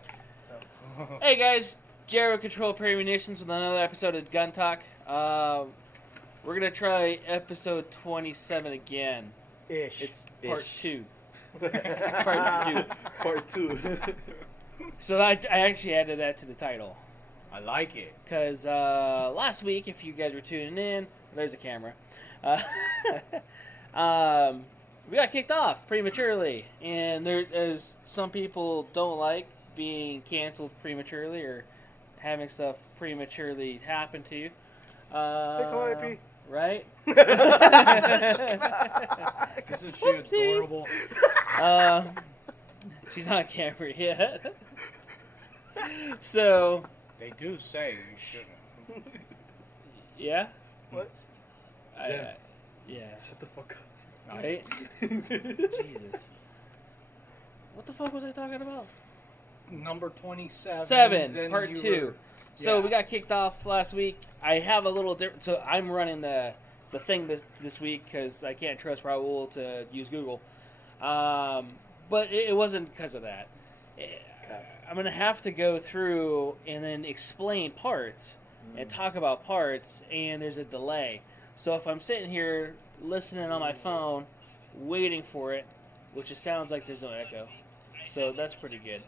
Oh. Hey guys, Jared Control Munitions with another episode of Gun Talk. We're gonna try episode 27 again. It's part 2. Part 2. So I actually added that to the title. I like it. Because last week, if you guys were tuning in, there's a camera. We got kicked off prematurely, and there's some people don't like being canceled prematurely or having stuff prematurely happen to you. Hey, right? Isn't she adorable? She's not on camera yet. So They do say you shouldn't. yeah. What? Yeah. Shut the fuck up. Right? Jesus. What the fuck was I talking about? Number 27. 7, part 2. So Yeah. we got kicked off last week. I have a little different. So I'm running the thing this week because I can't trust Raul to use Google. But it wasn't because of that. I'm going to have to go through and then explain parts and talk about parts, and there's a delay. So if I'm sitting here listening on my phone, waiting for it, which it sounds like there's no echo, so that's pretty good.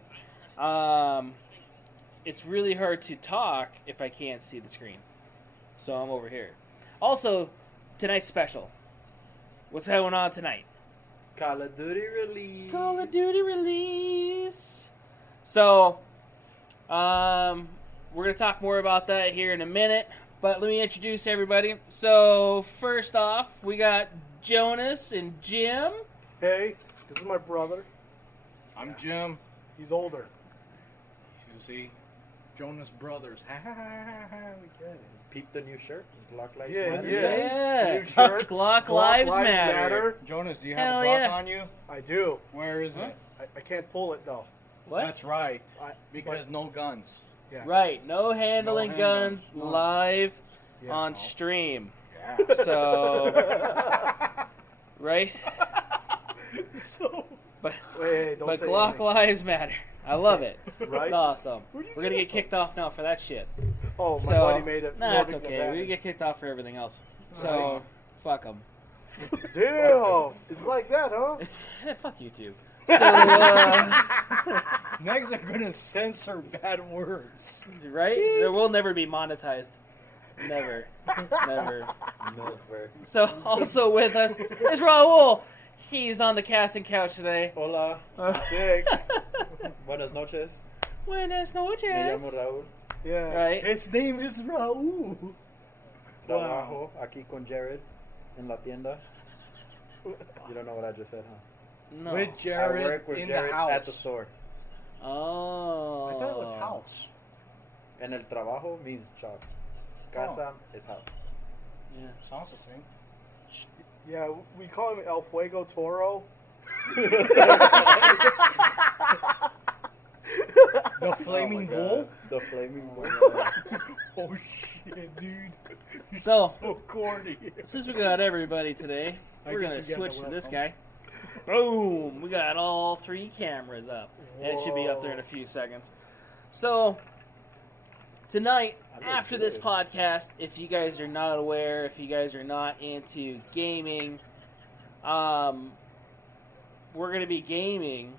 It's really hard to talk if I can't see the screen. So I'm over here. Also, tonight's special. What's going on tonight? Call of Duty release. Call of Duty release. So, we're going to talk more about that here in a minute. But let me introduce everybody. So, first off, we got Jonas and Jim. Hey, this is my brother. I'm Jim. He's older. You see? Jonas Brothers. Ha ha ha ha ha. We get it. Peep the new shirt. Glock Life Yeah, Matter. Yeah. New shirt. Glock Lives Matter. Jonas, do you Hell have a Glock yeah. on you? I do. Where is it? I can't pull it though. What? That's right. Because No guns. yeah. Right. No handling No guns handgun. No. live Yeah. on stream. Yeah. So, right? But Wait, don't say Glock anything. Lives Matter. I love it. Right? It's awesome. We're going to get kicked off now for that shit. Oh, my So, buddy made it. nah, it's okay. We get kicked off for everything else. So, fuck them. Damn, it's like that, huh? It's fuck YouTube. So, Next, they're going to censor bad words. right? There will never be monetized. Never. Never. Never. So, also with us is Raul. He's on the casting couch today. Hola. Sick. Buenas noches. Buenas Me noches. llamo Raúl. Yeah. Right? Its name is Raul. Trabajo aquí con Jared en la tienda. You don't know what I just said, huh? No. With I Jared work with in Jared the house. at the store. Oh. I thought it was house. And el trabajo means job. Casa is house. Yeah. Sounds the same. Yeah, we call him El Fuego Toro. The Flaming Bull? The Flaming Bull. Oh shit, dude. You're So- corny. Since we got everybody today, I we're guess going to we get switch the to this welcome. guy. Boom! We got all 3 cameras up. And it should be up there in a few seconds. So, tonight, I look after this good. podcast, if you guys are not aware, if you guys are not into gaming, we're going to be gaming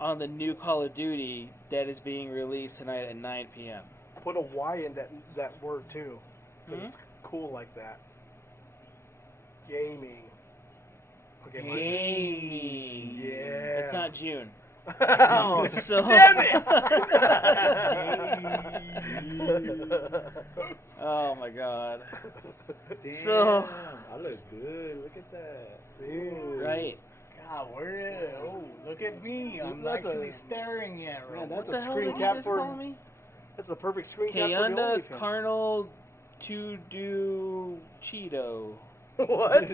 on the new Call of Duty that is being released tonight at 9 p.m. Put a Y in that word too, because it's cool like that. Gaming. Okay, Gaming. Yeah. It's not June. Oh, So, damn it! oh my god. Damn, So- I look good. Look at that. See? Right. God, where is it? Oh, look at me. I'm That's actually a- staring at her. Man, that's What a the hell screen did you cap just for. call me? That's a perfect screen cap for the Kayunda OnlyFans. Carnal to do Cheeto. What?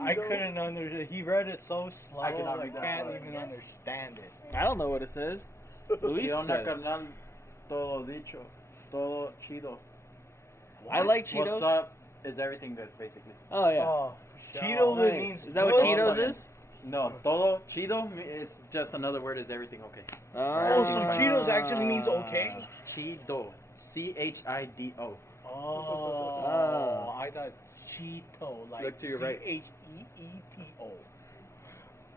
I couldn't understand. He read it so slow. I cannot I read that can't part. even understand it. I don't know what it says. Luis ¿Qué onda, said it. carnal? Todo dicho. Todo chido. I like What's Cheetos. up is everything good, basically. Oh yeah. Oh, Cheeto Nice. means Is that what good. Cheetos is? No, todo chido is just another word is everything okay. Oh, so Cheetos actually means okay? Chido. CHIDO. Oh, I thought Cheeto, like Look to your right. CHEETO.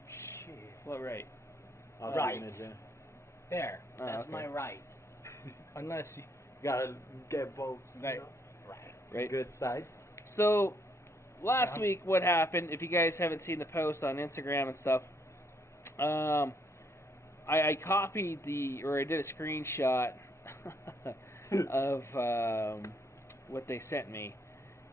Shit. What right? I was Right. looking at Jen. There, Oh, that's okay. my right. Unless you Gotta get both. like, Right. Good sides. So, last week, what happened? If you guys haven't seen the post on Instagram and stuff, I copied I did a screenshot of what they sent me,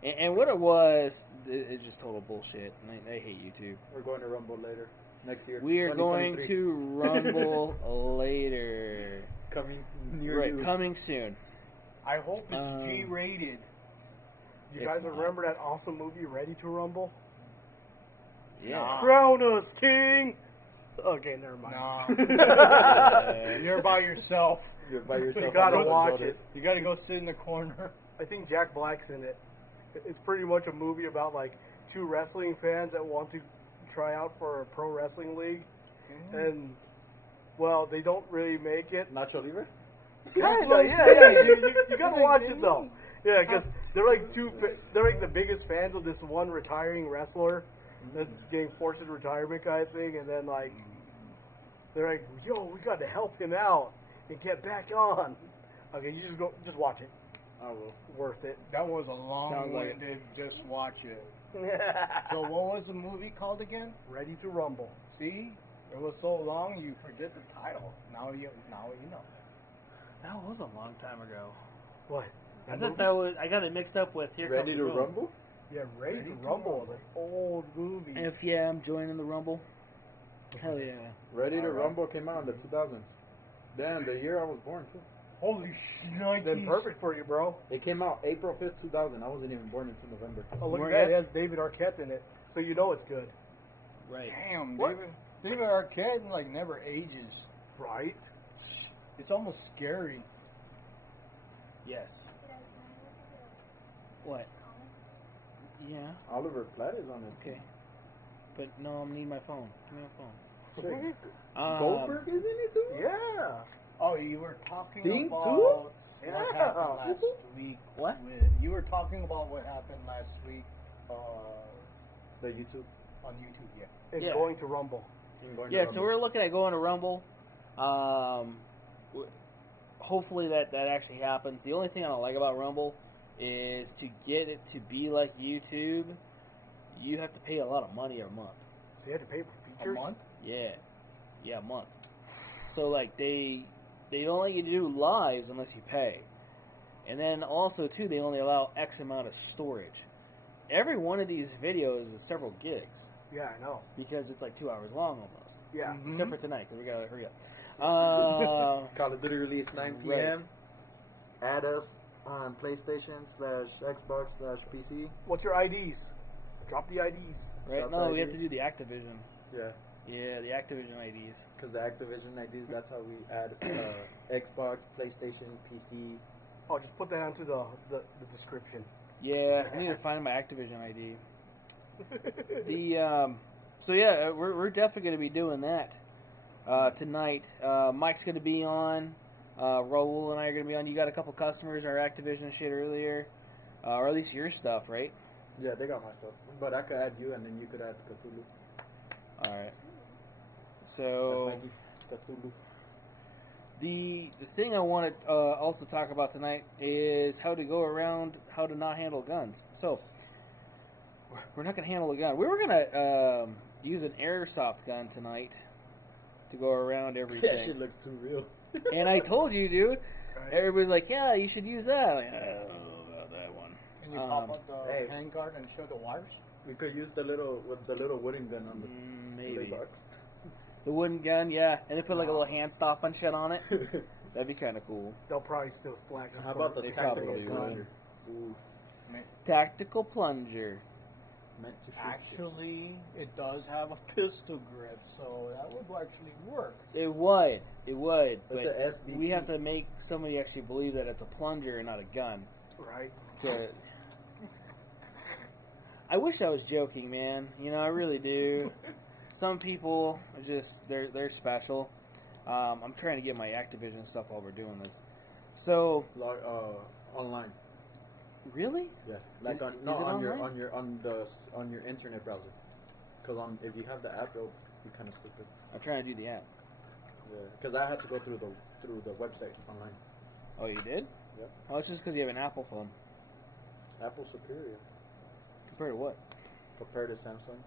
and what it was, it's just total bullshit. And I hate YouTube. We're going to Rumble later. Next year. We are going 2023. to Rumble later. Coming near Right, you. coming soon. I hope it's G-rated. You It's guys not. remember that awesome movie, Ready to Rumble? Yeah. Crown us, king! Okay, never mind. Uh, You're by yourself. You're by yourself. You gotta on the watch shoulders. You got to go sit in the corner. I think Jack Black's in it. It's pretty much a movie about like two wrestling fans that want to try out for a pro wrestling league, and well, they don't really make it. Nacho Libre? Kinda, yeah. You gotta watch it though. Yeah, because they're like they're like the biggest fans of this one retiring wrestler that's getting forced into retirement kind of thing, and then like they're like, "Yo, we got to help him out and get back on." Okay, you just watch it. I will. Worth it. That was a Sounds like it. long-winded. Just watch it. So what was the movie called again? Ready to Rumble. See, it was so long you forget the title. Now you know. that was a long time ago. What? I thought that was. I got it mixed up with Here Ready Comes to the Boom. Rumble? Yeah, Ready to Rumble is an old movie. If yeah, I'm joining the Rumble. Hell yeah. Ready to Alright. Rumble came out in the 2000s. Damn, the year I was born too. Holy shnikes. Then perfect for you, bro. It came out April 5th, 2000. I wasn't even born until November. Oh, look More at that. yet? It has David Arquette in it. So you know it's good. Right. Damn, What? David Arquette like never ages. Right? It's almost scary. Yes. What? Yeah. Oliver Platt is on it. too. Okay. But no, I need my phone. Give me my phone. Sick. Goldberg is in it too? Yeah. Oh, you were talking Sting, about too? what Yeah. happened last week. What? You were talking about what happened last week The YouTube. on YouTube, yeah. And Yeah. going to Rumble. Yeah, so we're looking at going to Rumble. Hopefully that actually happens. The only thing I don't like about Rumble is to get it to be like YouTube, you have to pay a lot of money a month. So you had to pay for A features? month? Yeah, a month. So like they don't let you do lives unless you pay, and then also too they only allow X amount of storage. Every one of these videos is several gigs Yeah, I know. because it's like 2 hours long almost. Yeah. Mhm. Except for tonight because we gotta hurry up. Call of Duty release 9 p.m. Add us on PlayStation/Xbox/PC. What's your IDs? Drop the IDs. Right? Drop No, the we have IDs. to do the Activision. Yeah, Yeah, the Activision IDs. because the Activision IDs, that's how we add Xbox, PlayStation, PC. Oh, just put that onto the description. Yeah, I need to find my Activision ID. So yeah, we're definitely going to be doing that tonight. Mike's going to be on. Raul and I are going to be on. You got a couple customers, our Activision shit earlier, or at least your stuff, right? Yeah, they got my stuff. But I could add you, and then you could add Cthulhu. All right. That's So Mikey. Cthulhu. the thing I want to also talk about tonight is how to go around how to not handle guns. So we're not going to handle a gun. We were going to use an airsoft gun tonight to go around everything. That shit looks too real. And I told you, dude. Right? Everybody's like, "Yeah, you should use that." Like, I don't know about that one. Can you pop up the Hey. handguard and show the wires? We could use the little wooden gun on the play Maybe box. the wooden gun, yeah, and they put like a little hand stop and shit on it. That'd be kind of cool. They'll probably still flag us How for about the They tactical probably will. plunger? Ooh, Tactical plunger. meant to shoot. Actually, it does have a pistol grip, so that would actually work. It would, It's but a SBP. we have to make somebody actually believe that it's a plunger and not a gun. right? To- I wish I was joking, man. You know, I really do. some people are just they're special. I'm trying to get my Activision stuff while we're doing this. So Online. really? Yeah. Like Is- on is no it on your online? on your internet browsers. Because if you have the app, it'll be kind of stupid. I'm trying to do the app. Yeah. Because I had to go through the website online. Oh, you did? Yep. Oh, it's just because you have an Apple phone. Apple superior Compared to what? compared to Samsung.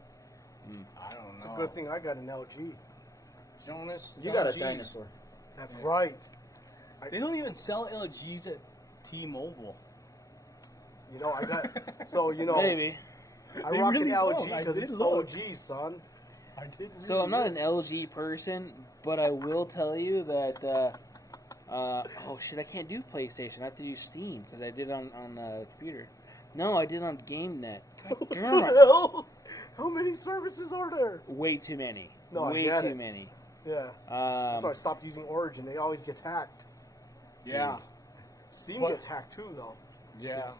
I don't It's know. a good thing I got an LG. Jonas, You got a LGs. dinosaur. That's Yeah. right. They don't even sell LGs at T-Mobile. You know, I got. So, you know, Maybe. I They rock really an LG don't. I because did it's look. OG, son. I did. So I'm not an LG person, but I will tell you that. Oh shit! I can't do PlayStation. I have to do Steam because I did it on the computer. No, I did it on GameNet. God What damn the it. hell? How many services are there? Way too many. No, I Way get too it. many. Yeah. That's why I stopped using Origin. They always get hacked. Yeah, Steam What? gets hacked too, though. yeah,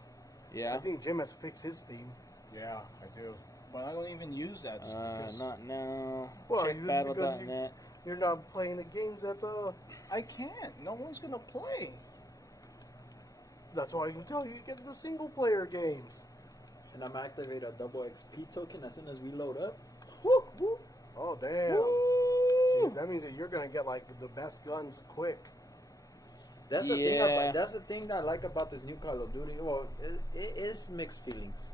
Yeah. I think Jim has to fix his Steam. yeah. I do, but I don't even use that. because Not now. Well, Check it's battle.net. because You're not playing the games that I can't. No one's gonna play. That's why I can tell you get the single player games. And I'm activate a double XP token as soon as we load up. Woo, woo. Oh damn! Woo! See, that means that you're gonna get like the best guns quick. That's the Yeah. That's the thing that I like about this new Call of Duty. Well, it is mixed feelings.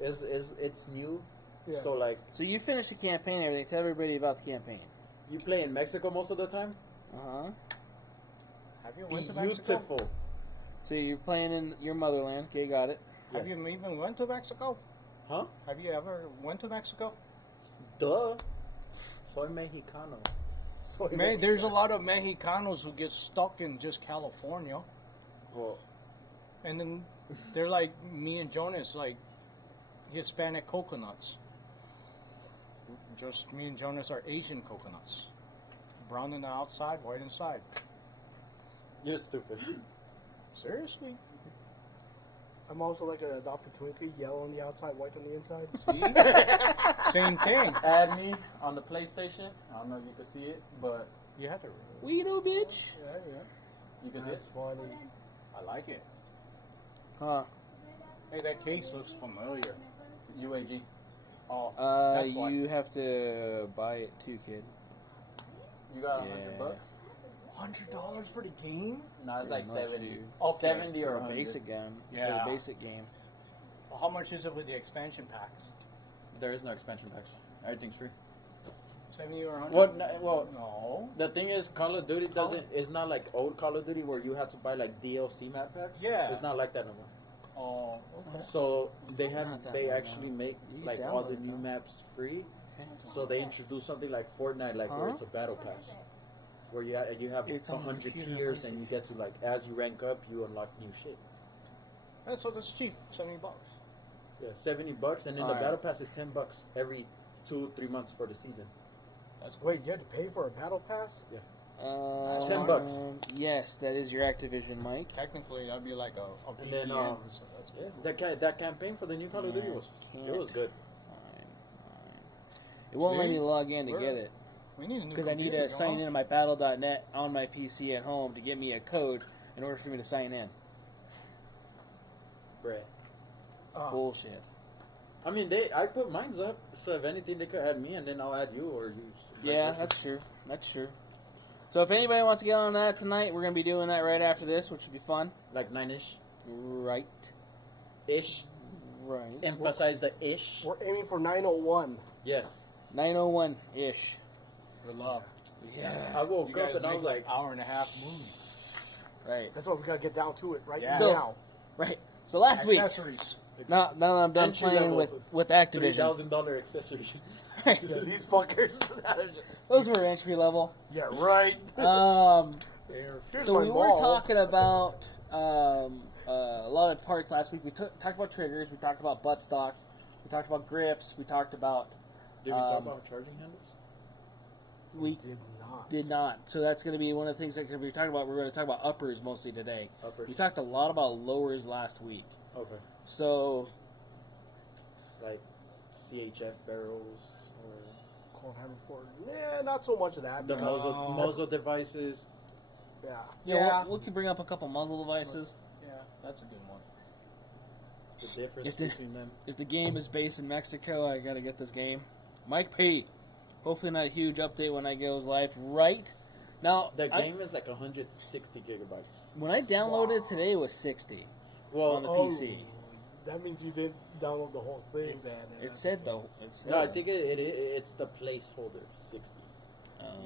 It's new, Yeah. so like So you finished the campaign and everything. Tell everybody about the campaign. you play in Mexico most of the time. Uh-huh. Have you went to Mexico? Beautiful. So you're playing in your motherland. Okay, got it. Have Yes. you even went to Mexico? Huh? Have you ever went to Mexico? Duh. Soy Mexicano. So Man, there's a lot of Mexicanos who get stuck in just California, Well, and then they're like me and Jonas, like Hispanic coconuts. Just me and Jonas are Asian coconuts, brown on the outside, white inside. you're stupid. Seriously? I'm also like an adopted Twinkie, yellow on the outside, white on the inside. See? Same thing. Add me on the PlayStation. I don't know if you can see it, but You had to. Weirdo bitch. Yeah, yeah. you can see That's it. funny. I like it. Huh. Hey, that case looks familiar. UAG. Oh, that's why. You have to buy it too, kid. You got Yeah. $100? $100 for the game? No, it's like Pretty much, 70. dude. Okay. 70 or For a 100. basic game. For Yeah. a basic game. How much is it with the expansion packs? There is no expansion packs. Everything's free. 70 or 100? Well, No. the thing is, Call of Duty doesn't. It's not like old Call of Duty where you have to buy like DLC map packs. Yeah. It's not like that no more. Oh, okay. So they Not that they one, actually no. make You can like all the download it, new though. maps free. Okay. So they introduce something like Fortnite, like where Huh? it's a battle pass, where you have It's on the 100 computer, tiers please. and you get to like as you rank up, you unlock new shit. So that's cheap. $70. Yeah, $70, and then the Alright. battle pass is $10 every 2-3 months for the season. That's Wait, you had to pay for a battle pass? $10. Yes, that is your Activision, Mike. technically that'd be like a And then, VPN. So that's Yeah, cool. that campaign for the new Call of Duty Yeah, was can't. it was good. Fine. It won't let See? me log in to We're- get it. We need a new Because I need computer, to sign Jonas. into my battle.net on my PC at home to get me a code in order for me to sign in. Bruh. Bullshit. I mean, I put mines up, so if anything, they could add me, and then I'll add you, or you. vice Yeah, versa. that's true. That's true. So if anybody wants to get on that tonight, we're going to be doing that right after this, which would be fun. Like 9-ish. Right. Ish. Right. Emphasize the ish. We're aiming for 901. Yes. 901-ish. Good luck. Yeah. I woke You guys up and I make was like, hour and a half movies. Right. That's why we gotta get down to it right Yeah. So- now. Right. So last week, Accessories. now that I'm done Entry playing level. with Activision. $3,000 accessories. Right. Yeah, these fuckers. Those were entry level. Yeah, right. Here's So my we were ball. talking about a lot of parts last week. We talked about triggers. We talked about butt stocks. We talked about grips. We talked about. Did we talk about charging handles? We Did not. did not. So that's going to be one of the things that we're going to be talking about. We're going to talk about uppers mostly today. Uppers. We talked a lot about lowers last week. Okay. So Like CHF barrels or called Hammer 4? Yeah, not so much of that. The because- muzzle devices. Yeah. Yeah. We could bring up a couple muzzle devices. Yeah, that's a good one. The difference If the- between them. If the game is based in Mexico, I gotta get this game. Mike P. Hopefully not a huge update when I goes live. Right now, The game is like 160 gigabytes. when I downloaded it today, it was 60 on the Well, PC. That means you didn't download the whole thing then. It said though. It said, no, I think it's the placeholder 60.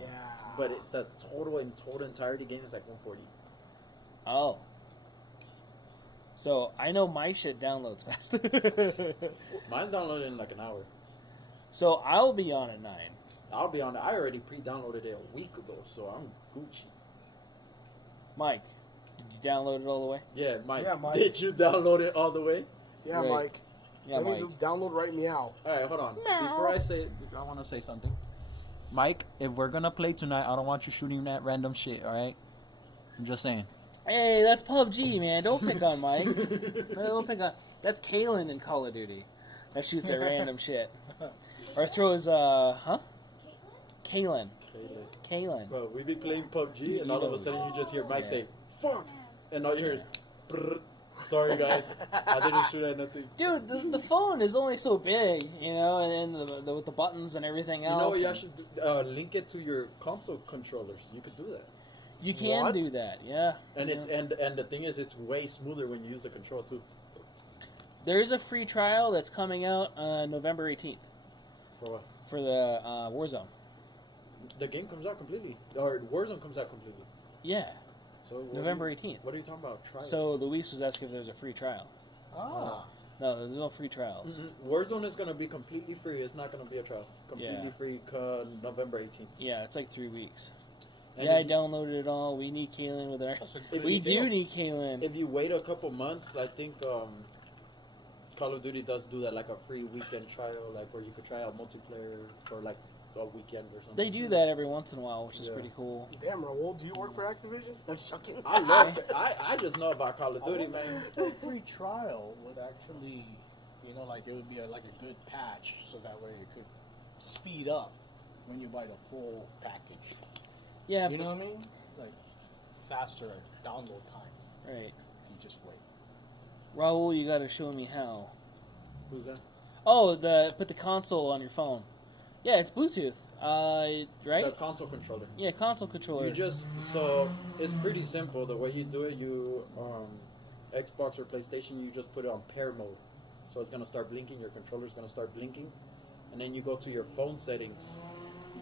Yeah. But the total entirety game is like 140. Oh. So I know my shit downloads fast. Mine's downloaded in like an hour. So I'll be on at 9. I'll be on it. I already pre-downloaded it a week ago, so I'm Gucci. Mike, did you download it all the way? Yeah, Mike. Yeah, Mike. Did you download it all the way? Yeah, Right. Mike. Yeah, That means Mike. you download right meow. All right, hold on. Meow. Before I say, I want to say something. Mike, if we're gonna play tonight, I don't want you shooting that random shit. All right? I'm just saying. Hey, that's PUBG, man. Don't pick on Mike. Don't pick on. That's Kalen in Call of Duty. That shoots at random shit. Or throws, Kalen. Kalen. Bro, we be playing PUBG, and all of a sudden you just hear Mike Yeah. say, "Fuck," and all you hear is, "Brrr." Sorry guys, I didn't shoot at nothing. Dude, the phone is only so big, you know, and the with the buttons and everything You else. know, you and actually link it to your console controllers. You could do that. you can What? do that, yeah. And it's Yeah. and the thing is, it's way smoother when you use the control too. There's a free trial that's coming out November 18th For what? for the Warzone. The game comes out completely, or Warzone comes out completely. Yeah, So what November are you- 18th. What are you talking about? Trial? So Luis was asking if there's a free trial. Ah. No, there's no free trials. Warzone is gonna be completely free. It's not gonna be a trial. Completely Yeah. free. November 18th. Yeah, it's like 3 weeks. And Yeah, I if you- downloaded it all. We need Kaylin with our. That's a If good We you do do- need Kaylin. If you wait a couple months, I think Call of Duty does do that, like a free weekend trial, like where you could try out multiplayer for like a weekend or something. They do that every once in a while, which is Yeah. pretty cool. Damn, Raul, do you work for Activision? I'm just joking. I love it. I just know about Call of Duty, man. A free trial would actually, you know, like it would be like a good patch, so that way it could speed up when you buy the full package. Yeah, You know what I mean? Like faster download time right. if you just wait. Raul, you gotta show me how. Who's that? Oh, put the console on your phone. Yeah, it's Bluetooth. Right? The console controller. Yeah, console controller. So it's pretty simple. The way you do it, you Xbox or PlayStation, you just put it on pair mode. So it's gonna start blinking. Your controller's gonna start blinking, and then you go to your phone settings,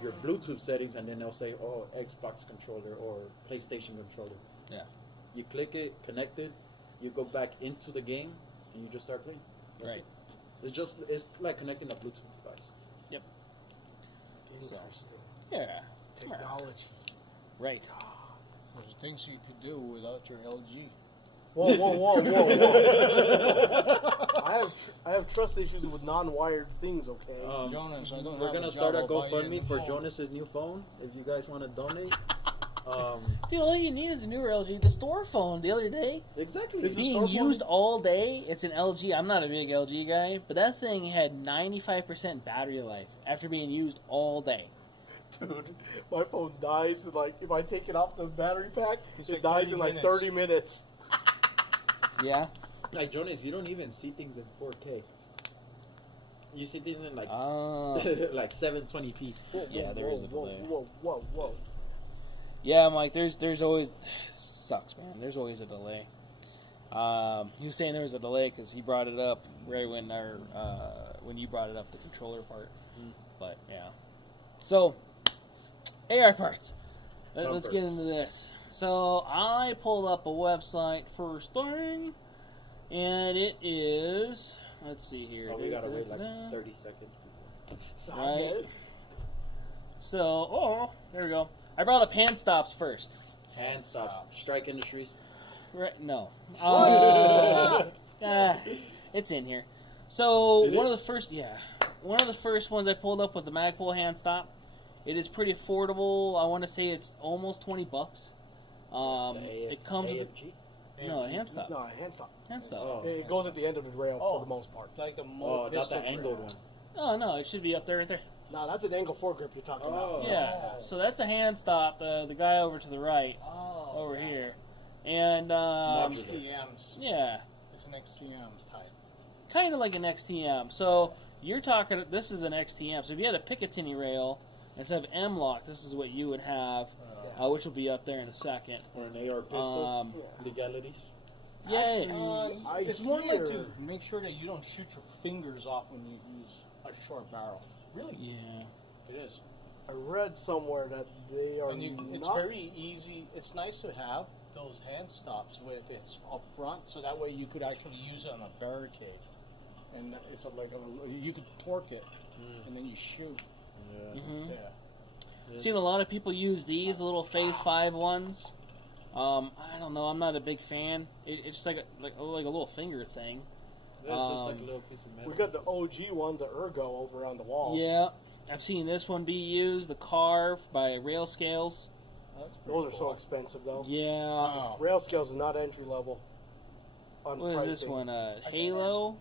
your Bluetooth settings, and then they'll say, "Oh, Xbox controller or PlayStation controller." Yeah. You click it, connect it. You go back into the game, and you just start playing. That's Right. it. It's like connecting a Bluetooth device. Interesting. Yeah. Technology. Right. There's things you could do without your LG. Whoa, whoa, whoa, whoa, whoa. I have trust issues with non-wired things, okay? Jonas, I don't We're have gonna a start a job, I'll buy you a GoFundMe new for phone. Jonas's new phone. If you guys want to donate, Dude, all you need is a newer LG. The store phone the other day, exactly. Is it being store phone? used all day. It's an LG. I'm not a big LG guy, but that thing had 95% battery life after being used all day. Dude, my phone dies, and like, if I take it off the battery pack, It's it like dies 30 in like minutes. 30 minutes. Yeah. Like Jonas, you don't even see things in 4K. You see things in like Oh. like 720p. Whoa, Yeah, whoa, there is a whoa, delay. whoa, whoa, whoa. Yeah, Mike. There's always sucks, man. There's always a delay. He was saying there was a delay because he brought it up right when you brought it up, the controller part. But yeah. So AR parts. Let's get into this. So I pulled up a website first thing, and it is. Let's see here. Oh, we gotta wait like 30 seconds. Right. So, there we go. I brought up hand stops first. Hand stops. Strike Industries. Right? No. It's in here. So It one is? of the first ones I pulled up was the Magpul hand stop. It is pretty affordable. I want to say it's almost $20. It comes with AFG? no hand stop. No, hand stop. Hand stop. Oh. It goes at the end of the rail for the most part. Like the Oh, not the pistol angled one. grip. Oh no, it should be up there right there. No, that's an angle foregrip you're talking about. Yeah, so that's a hand stop. The guy over to the right, over here, and XTMs. yeah, It's an XTM type. kind of like an XTM. So you're talking. This is an XTM. So if you had a Picatinny rail instead of M-lock, this is what you would have, which will be up there in a second. Or an AR pistol. Legalities. Yes. It's more like to make sure that you don't shoot your fingers off when you use a short barrel. Really? Yeah. It is. I read somewhere that they are It's very easy. It's nice to have those hand stops if it's up front, so that way you could actually use it on a barricade. And it's you could torque it, and then you shoot. Yeah. Mm-hmm. Yeah. Seen a lot of people use these little Phase 5 ones. I don't know. I'm not a big fan. It's just like a little finger thing. It's just like a little piece of metal. We got the OG one, the Ergo, over on the wall. Yeah, I've seen this one be used. The Carve by Rail Scales. Those are so expensive, though. Yeah. Rail Scales is not entry level. On What pricing. is this one? Halo.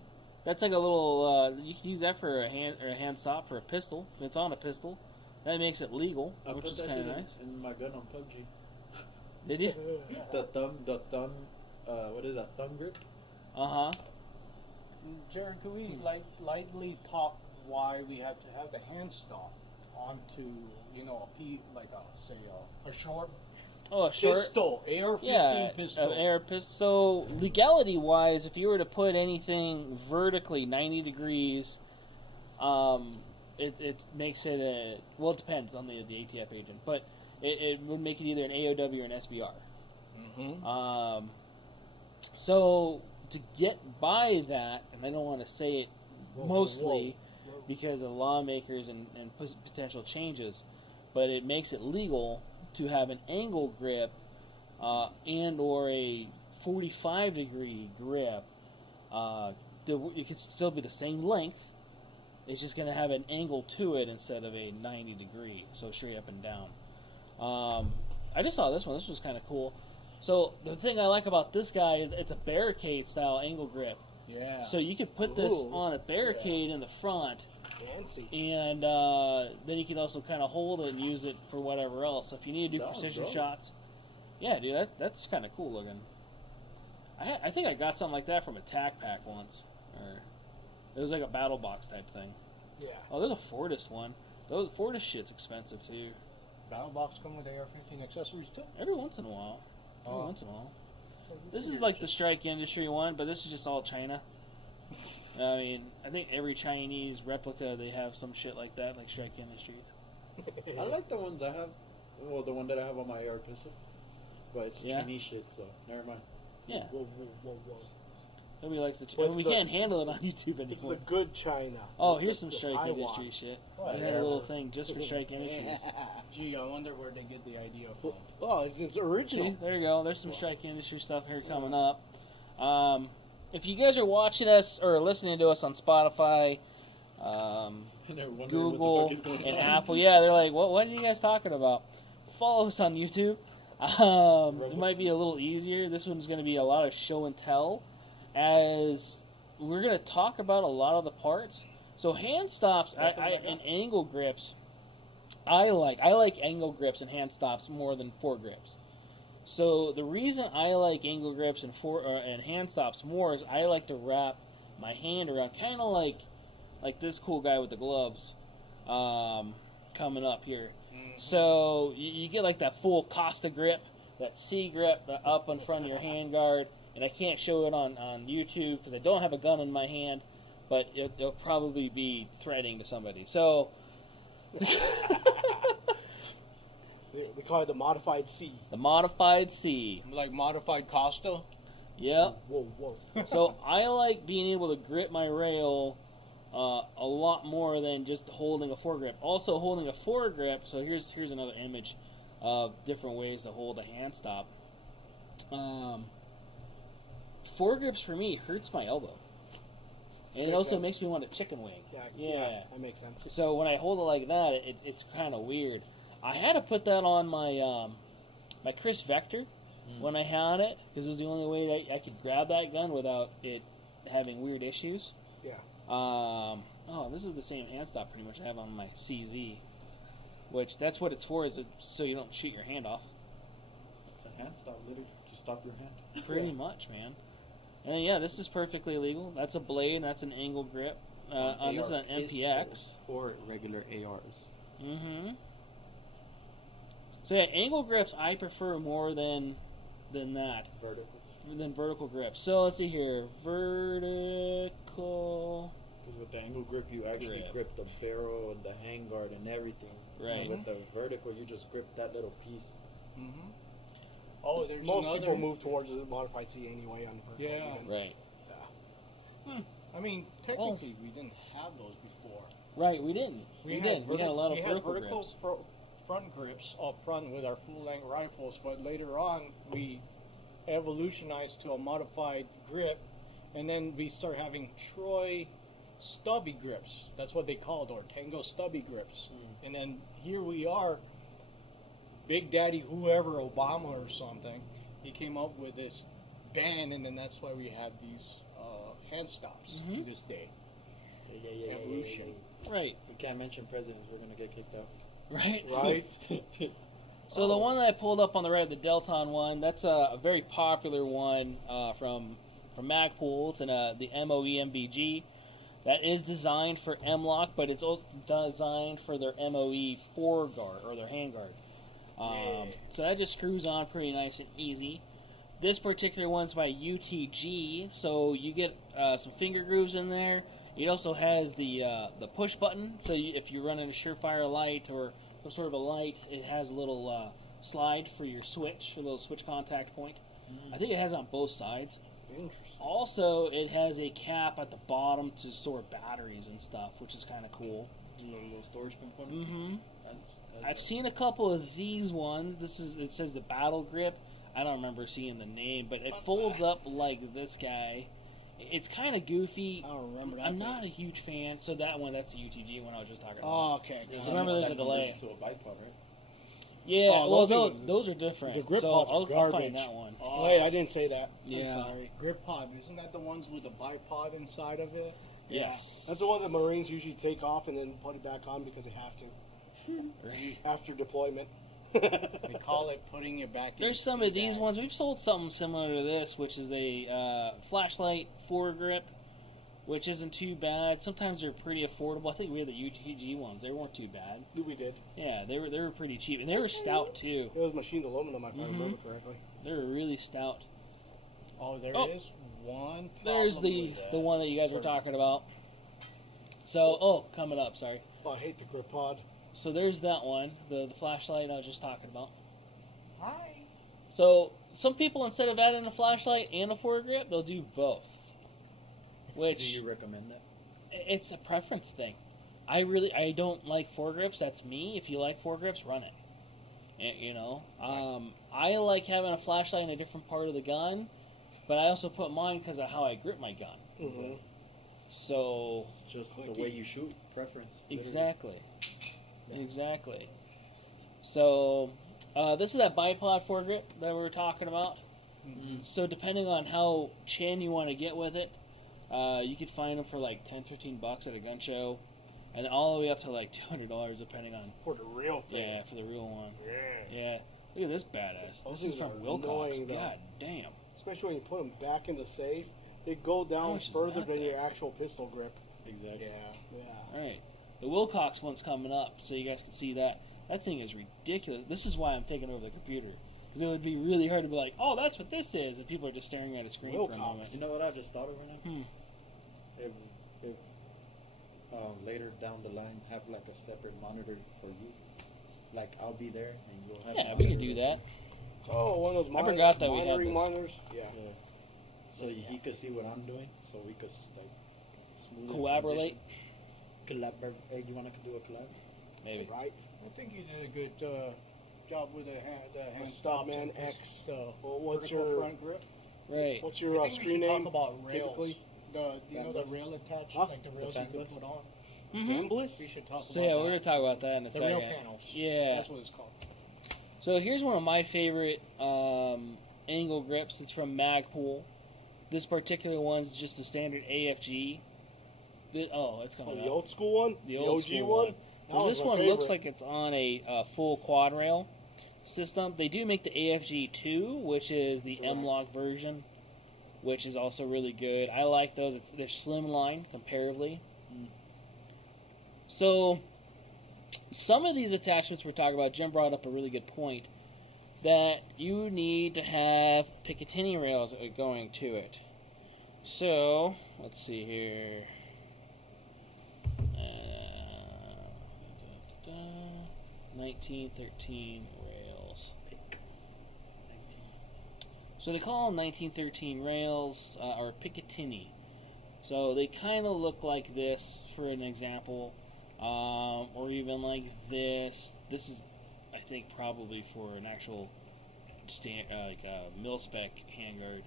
That's like a little. You can use that for a hand stop for a pistol. It's on a pistol. That makes it legal, which is kind of nice. In my gun on PUBG. Did you? The thumb. What is that? Thumb grip. Uh-huh. Jared, could we lightly talk why we have to have the hand stop onto a short Oh, a short pistol, AR-15 pistol. Air pistol. So legality-wise, if you were to put anything vertically 90 degrees, it makes it a it depends on the ATF agent, but it would make it either an AOW or an SBR. Mm-hmm. So to get by that, and I don't want to say it mostly because of lawmakers and potential changes, but it makes it legal to have an angle grip and or a 45-degree grip. It could still be the same length. It's just going to have an angle to it instead of a 90-degree, so straight up and down. I just saw this one. This was kind of cool. So the thing I like about this guy is it's a barricade-style angle grip. Yeah. So you could put this on a barricade in the front. Fancy. And then you can also kind of hold it and use it for whatever else. So if you need to do precision shots, yeah, dude, that's kind of cool looking. I think I got something like that from a Tac Pack once, or it was like a battle box type thing. Yeah. Oh, there's a Fortis one. Those Fortis shit's expensive too. Battle box come with AR-15 accessories too. Every once in a while. This is like the Strike Industry one, but this is just all China. I mean, I think every Chinese replica, they have some shit like that, like Strike Industries. I like the ones I have. Well, the one that I have on my AR pistol. But it's Chinese shit, so never mind. Yeah. Whoa. Nobody likes we can't handle it on YouTube anymore. It's the good China. Oh, here's some the Strike Taiwan. Industry shit. Oh, They had a little thing just for Strike Industries. Gee, I wonder where they get the idea from. Oh, it's original. See, there you go. There's some Strike Industry stuff here coming up. If you guys are watching us or listening to us on Spotify, Google, and Apple, they're like, what are you guys talking about? Follow us on YouTube. It might be a little easier. This one's going to be a lot of show and tell, as we're going to talk about a lot of the parts. So hand stops and angle grips, I like angle grips and hand stops more than foregrips. So the reason I like angle grips and hand stops more is I like to wrap my hand around, kind of like this cool guy with the gloves coming up here. Mm-hmm. So you get like that full Costa grip, that C grip up in front of your hand guard, and I can't show it on YouTube because I don't have a gun in my hand, but it'll probably be threatening to somebody. So They call it the modified C. The modified C. Like modified Costa? Yep. Whoa. So I like being able to grip my rail a lot more than just holding a foregrip. Also holding a foregrip, so here's another image of different ways to hold a hand stop. Foregrips for me hurts my elbow. And it also makes me want a chicken wing. Yeah, that makes sense. So when I hold it like that, it's kind of weird. I had to put that on my my Chris Vector when I had it, because it was the only way that I could grab that gun without it having weird issues. Yeah. Oh, this is the same hand stop pretty much I have on my CZ, which that's what it's for, is it so you don't shoot your hand off. It's a hand stop, literally, to stop your hand. Pretty much, man. And yeah, this is perfectly legal. That's a blade, that's an angle grip. This is an MPX. Or regular ARs. Mm-hmm. So yeah, angle grips I prefer more than that. Vertical. Than vertical grips. So let's see here. Vertical. Because with the angle grip, you actually grip the barrel and the handguard and everything. Right. And with the vertical, you just grip that little piece. Mm-hmm. Oh, there's most another... people move towards the modified C anyway on vertical. Yeah. Even. Right. Yeah. I mean, technically, we didn't have those before. Right, we didn't. We had a lot of vertical grips. Front grips up front with our full-length rifles, but later on, we evolutionized to a modified grip, and then we start having Troy stubby grips. That's what they called, or Tango stubby grips. And then here we are, Big Daddy whoever, Obama or something, he came up with this ban, and then that's why we have these hand stops to this day. Evolution. Right. We can't mention presidents, we're going to get kicked out. Right. Right. So the one that I pulled up on the right, the Delton one, that's a very popular one from Magpul. It's in the MOE MBG. That is designed for M-LOK, but it's also designed for their MOE foreguard, or their handguard. So that just screws on pretty nice and easy. This particular one's by UTG, so you get some finger grooves in there. It also has the push button, so if you're running a Surefire light or some sort of a light, it has a little slide for your switch, a little switch contact point. I think it has it on both sides. Interesting. Also, it has a cap at the bottom to store batteries and stuff, which is kind of cool. A little storage component. Mm-hmm. I've seen a couple of these ones. It says the Battle Grip. I don't remember seeing the name, but it folds up like this guy. It's kind of goofy. I don't remember that. I'm not a huge fan. So that's the UTG one I was just talking about. Oh, okay. Remember there's a delay. To a bipod, right? Yeah, Oh, those are different. The grip so pods are I'll garbage. find that one. Oh, wait, I didn't say that. Yeah. I'm sorry. Grip pod, isn't that the ones with the bipod inside of it? Yes. That's the one that Marines usually take off and then put it back on because they have to. Right. After deployment. They call it putting it back in. There's some of these ones. We've sold something similar to this, which is a flashlight foregrip, which isn't too bad. Sometimes they're pretty affordable. I think we had the UTG ones. They weren't too bad. We did. Yeah, they were pretty cheap, and they were stout too. It was machined aluminum, if I remember correctly. They were really stout. Oh, there is one. There's the one that you guys were talking about. So, coming up, sorry. Oh, I hate the grip pod. So there's that one, the flashlight I was just talking about. Hi. So some people, instead of adding a flashlight and a foregrip, they'll do both. Which, do you recommend that? It's a preference thing. I don't like foregrips. That's me. If you like foregrips, run it. You know, I like having a flashlight in a different part of the gun, but I also put mine because of how I grip my gun. Mm-hmm. So just the way you shoot, preference. Exactly. So this is that bipod foregrip that we were talking about. Mm-hmm. So depending on how chin you want to get with it, you could find them for like $10-15 at a gun show, and then all the way up to like $200 depending on for the real thing. Yeah, for the real one. Yeah. Yeah. Look at this badass. Those this is from Wilcox. God damn. Especially when you put them back in the safe, they go down further than your actual pistol grip. Exactly. Yeah. All right. The Wilcox one's coming up, so you guys can see that. That thing is ridiculous. This is why I'm taking over the computer. Because it would be really hard to be like, oh, that's what this is, and people are just staring at a screen for a moment. You know what I just thought of right now? If later down the line, have like a separate monitor for you. Like, I'll be there, and you'll have Yeah, we can do that. Oh, one of those I forgot that we had monitoring this. monitors? Yeah. So he could see what I'm doing, so we could, like, smoothly Collaborate? Collaborate. Hey, you want to do a collab? Maybe. Right. I think you did a good job with the hand Stop man stops and X. the What's vertical your front grip? Right. What's your I think screen we should name? talk about rails. Typically? The rail attached, Huh? like the rails The you could fanless? put on. Fembless? We should talk So about yeah, that. we're gonna talk about that in a the second. rail panels. Yeah. That's what it's called. So here's one of my favorite angle grips. It's from Magpul. This particular one's just a standard AFG. It's coming the up. old school one? The old OG school one? one. That 'Cause was this my one looks favorite. like it's on a full quad rail system. They do make the AFG2, which is the Correct. M-Lock version, which is also really good. I like those. They're slimline comparatively. So, some of these attachments we're talking about, Jim brought up a really good point, that you need to have Picatinny rails going to it. So, let's see here. 1913 rails. So they call them 1913 rails, or Picatinny. So they kind of look like this, for an example, or even like this. This is, I think, probably for an actual mil-spec handguard.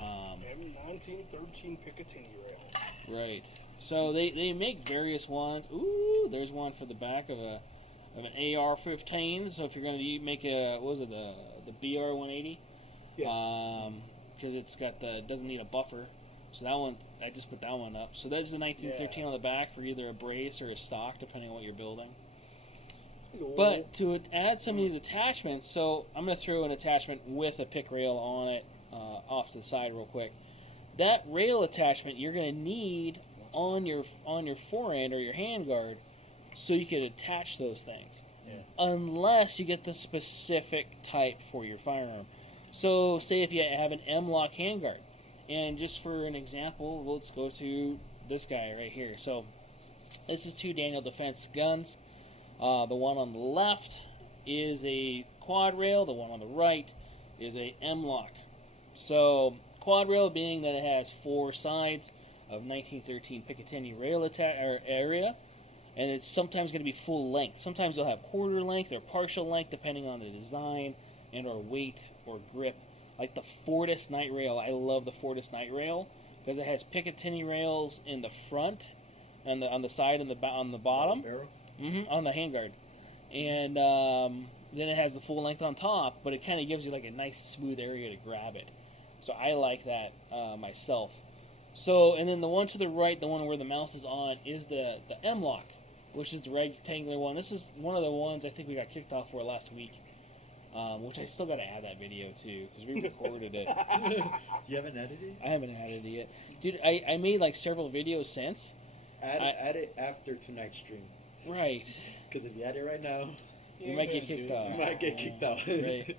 M1913 Picatinny rails. Right. So they make various ones. Ooh, there's one for the back of an AR-15. So if you're going to make the BR-180, Yeah. because it's got doesn't need a buffer. So that one, I just put that one up. So there's the 1913 on the back for either a brace or a stock, depending on what you're building. But to add some of these attachments, so I'm going to throw an attachment with a pick rail on it off to the side real quick. That rail attachment you're going to need on your forend or your handguard so you can attach those things. Yeah. Unless you get the specific type for your firearm. So say if you have an M-Lock handguard, and just for an example, let's go to this guy right here. So this is two Daniel Defense guns. The one on the left is a quad rail. The one on the right is a M-Lock. So quad rail being that it has four sides of 1913 Picatinny rail area, and it's sometimes going to be full length. Sometimes they'll have quarter length or partial length depending on the design and or weight or grip. Like the Fortis Night Rail, I love the Fortis Night Rail because it has Picatinny rails in the front and on the side and on the bottom. Barrel? On the handguard, and then it has the full length on top, but it kind of gives you like a nice smooth area to grab it. So I like that myself. So, and then the one to the right, the one where the mouse is on, is the M-Lock, which is the rectangular one. This is one of the ones I think we got kicked off for last week, which I still got to add that video too because we recorded it. You haven't edited it? I haven't added it yet, dude. I made like several videos since. Add it after tonight's stream. Right. Because if you add it right now, you might get kicked off. You might get kicked out. Right.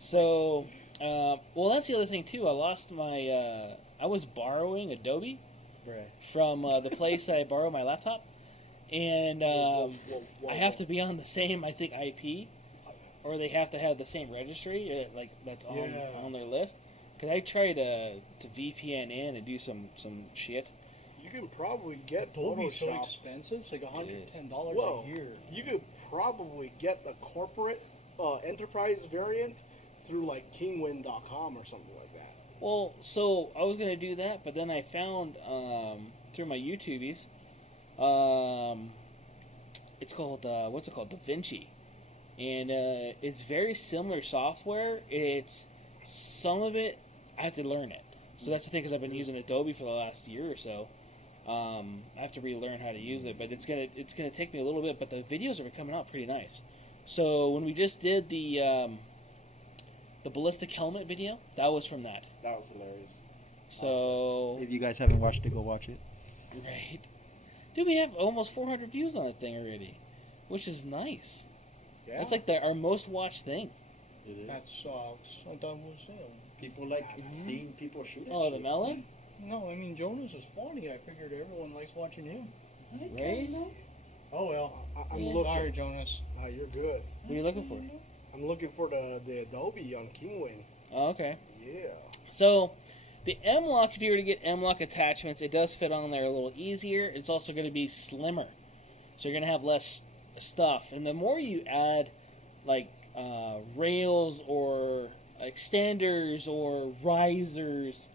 So, well, that's the other thing too. I lost my. I was borrowing Adobe from the place that I borrow my laptop, and I have to be on the same, I think, IP, or they have to have the same registry, like that's on their list. Because I tried to VPN in and do some shit. You can probably get Adobe's so Photoshop. expensive. It's like $110 Whoa. a year. You could probably get the corporate enterprise variant through like kingwin.com or something like that. Well, so I was going to do that, but then I found through my YouTubies, it's called, what's it called? DaVinci. And it's very similar software. It's, some of it, I have to learn it. So that's the thing, because I've been using Adobe for the last year or so. I have to relearn how to use it, but it's gonna take me a little bit. But the videos are coming out pretty nice. So when we just did the ballistic helmet video, that was from that. That was hilarious. So if you guys haven't watched it, go watch it. Right, dude, we have almost 400 views on that thing already, which is nice. Yeah. That's like our most watched thing. It is. That sucks. I thought it was People like seeing people shoot at Oh, shit. the melon, No, I mean, Jonas is funny. I figured everyone likes watching him. right? Oh, well. I'm Yeah. looking. Sorry, Jonas. You're good. What are you looking for? I'm looking for the Adobe on Kingwin. Oh, okay. Yeah. So, the M-Lock, if you were to get M-Lock attachments, it does fit on there a little easier. It's also going to be slimmer. So you're going to have less stuff. And the more you add, like, rails or extenders or risers,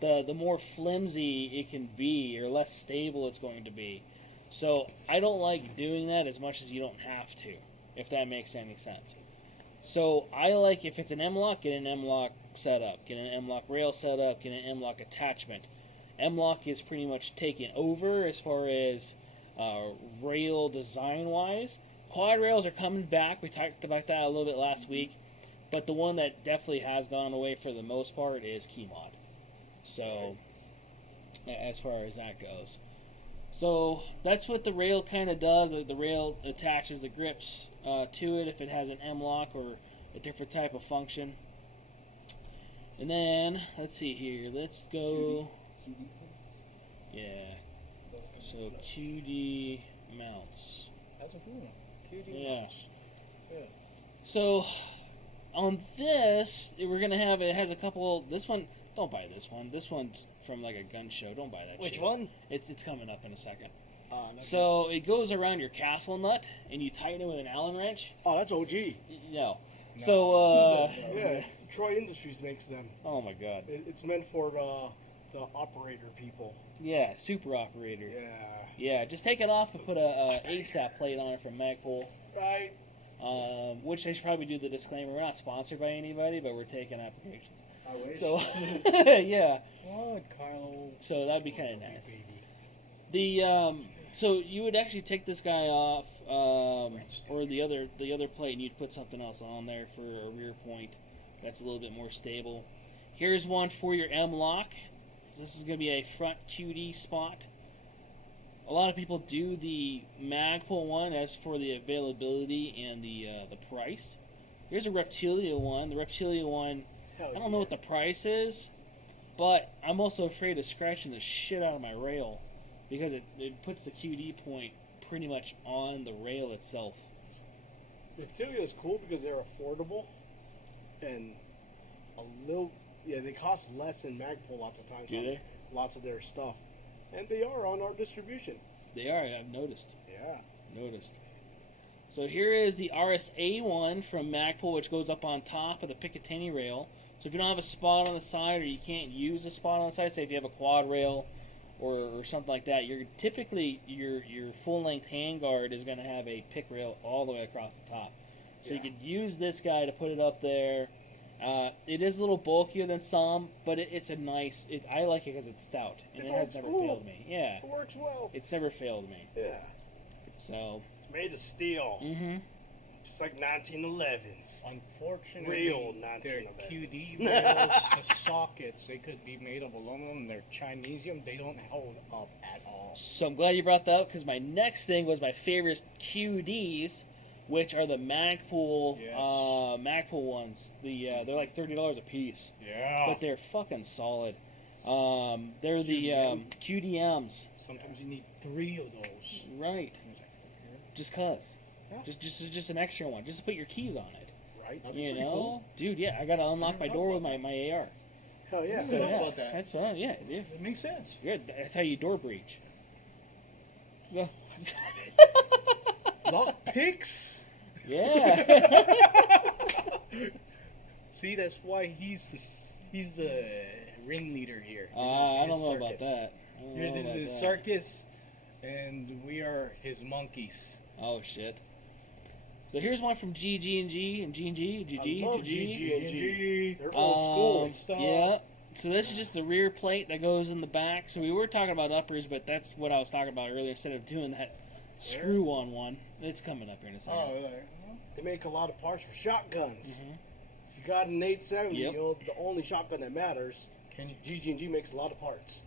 the more flimsy it can be or less stable it's going to be. So I don't like doing that as much as you don't have to, if that makes any sense. So I like, if it's an M-Lock, get an M-Lock setup, get an M-Lock rail setup, get an M-Lock attachment. M-Lock is pretty much taken over as far as rail design-wise. Quad rails are coming back. We talked about that a little bit last week. But the one that definitely has gone away for the most part is Keymod. So, as far as that goes. So, that's what the rail kind of does. The rail attaches the grips to it if it has an M-Lock or a different type of function. And then, let's see here. Let's go... Yeah. So, QD mounts. That's a cool one. QD Yeah. mounts. Yeah. So, on this, we're going to have... It has a couple... This one... Don't buy this one. This one's from like a gun show. Don't buy that Which shit. one? It's coming up in a second. That's So it goes around your castle nut, and you tighten it with an Allen wrench. Oh, that's OG. No. So, Yeah, Troy Industries makes them. oh my god. It's meant for the operator people. Yeah, super operator. Yeah. Yeah, just take it off and put a ASAP plate on it from Magpul. Right. Which they should probably do the disclaimer. We're not sponsored by anybody, but we're taking applications. I wish. So, yeah. What, Kyle? So that'd be kind of nice. Baby. The so you would actually take this guy off, or the other plate, and you'd put something else on there for a rear point that's a little bit more stable. Here's one for your M-Lock. This is going to be a front QD spot. A lot of people do the Magpul one as for the availability and the price. Here's a Reptilia one. The Reptilia one, I don't know what the price is, but I'm also afraid of scratching the shit out of my rail because it puts the QD point pretty much on the rail itself. Reptilia is cool because they're affordable and they cost less than Magpul lots of times. Do they? Lots of their stuff. And they are on our distribution. They are, I've noticed. Yeah. So here is the RSA one from Magpul, which goes up on top of the Picatinny rail. So if you don't have a spot on the side, or you can't use a spot on the side, say if you have a quad rail or something like that, you're typically your full length handguard is going to have a pick rail all the way across the top. So you could use this guy to put it up there. It is a little bulkier than some, but it's a nice. I like it because it's stout, and It's it has old never school. failed me. Yeah, It works well. it's never failed me. Yeah. So. It's made of steel. Mm-hmm. Just like 1911s. Unfortunately, Real their 1911s. QD rails, the sockets, they could be made of aluminum. They're Chinesium. They don't hold up at all. So I'm glad you brought that up because my next thing was my favorite QDs, which are the Magpul Yes. Magpul ones. They're like $30 a piece, Yeah. but they're fucking solid. They're the QDMs, Sometimes you need 3 of those. right? Just cause, Yeah. just an extra one, just to put your keys on it. Right? That'd be You pretty know, cool. dude. Yeah, I gotta unlock my door with my AR. Hell yeah. So, thought yeah, about that. that's fun. Yeah, yeah. It makes sense. Good. That's how you door breach. Yeah. Lock picks. Yeah. See, that's why he's the ringleader here. This is I his don't know about circus. that. Here, this is his circus, and we are his monkeys. Oh shit. So here's one from GG&G and G&G. I love GG. GG&G. They're old school. Yeah. So this is just the rear plate that goes in the back. So we were talking about uppers, but that's what I was talking about earlier. Instead of doing that screw-on one, it's coming up here in a second. Oh, They make a lot of parts for shotguns. Mhm. If you got an 870, Yep. you know, the only shotgun that matters, can you GG&G makes a lot of parts.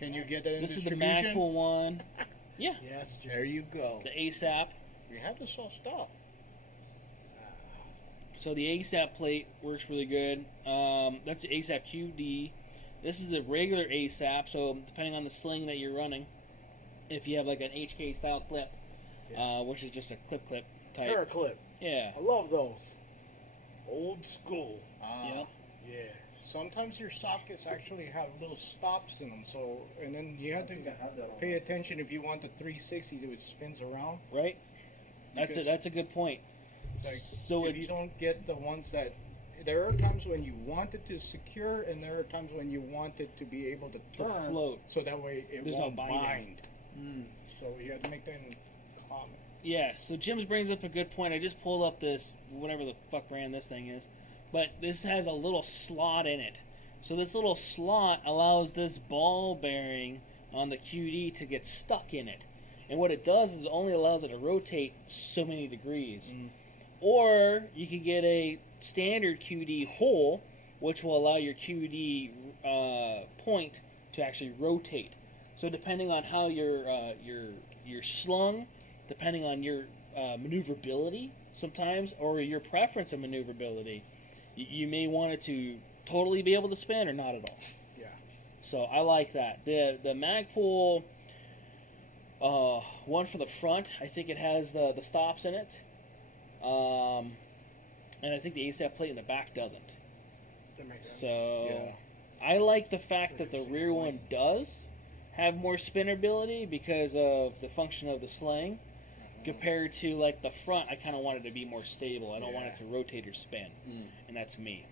get that in This is the distribution? Magpul one. Yeah. Yes, There you go. The ASAP. We have to sell stuff. So the ASAP plate works really good. That's the ASAP QD. This is the regular ASAP. So depending on the sling that you're running, if you have like an HK style clip, which is just a clip type. Paraclip. Yeah. I love those. Old school. Yep. Yeah. Sometimes your sockets actually have little stops in them, so and then you have to pay attention if you want the 360 that spins around. Right. Because- That's a good point. Like, So if you don't get the ones that, there are times when you want it to secure, and there are times when you want it to be able to To turn, float. so that way it There's no won't binding. bind. So you have to make that in common. Yeah, so Jim's brings up a good point. I just pulled up this, whatever the fuck brand this thing is, but this has a little slot in it So this little slot allows this ball bearing on the QD to get stuck in it. And what it does is it only allows it to rotate so many degrees. Or you can get a standard QD hole, which will allow your QD point to actually rotate. So depending on how you're slung, depending on your maneuverability sometimes, or your preference of maneuverability, you may want it to totally be able to spin or not at all. Yeah. So I like that. The Magpul one for the front, I think it has the stops in it. And I think the ASAP plate in the back doesn't. That makes sense. So I like the fact that the rear one does have more spinnerability because of the function of the sling. Compared to like the front, I kind of want it to be more stable. I don't want it to rotate or spin, and that's me.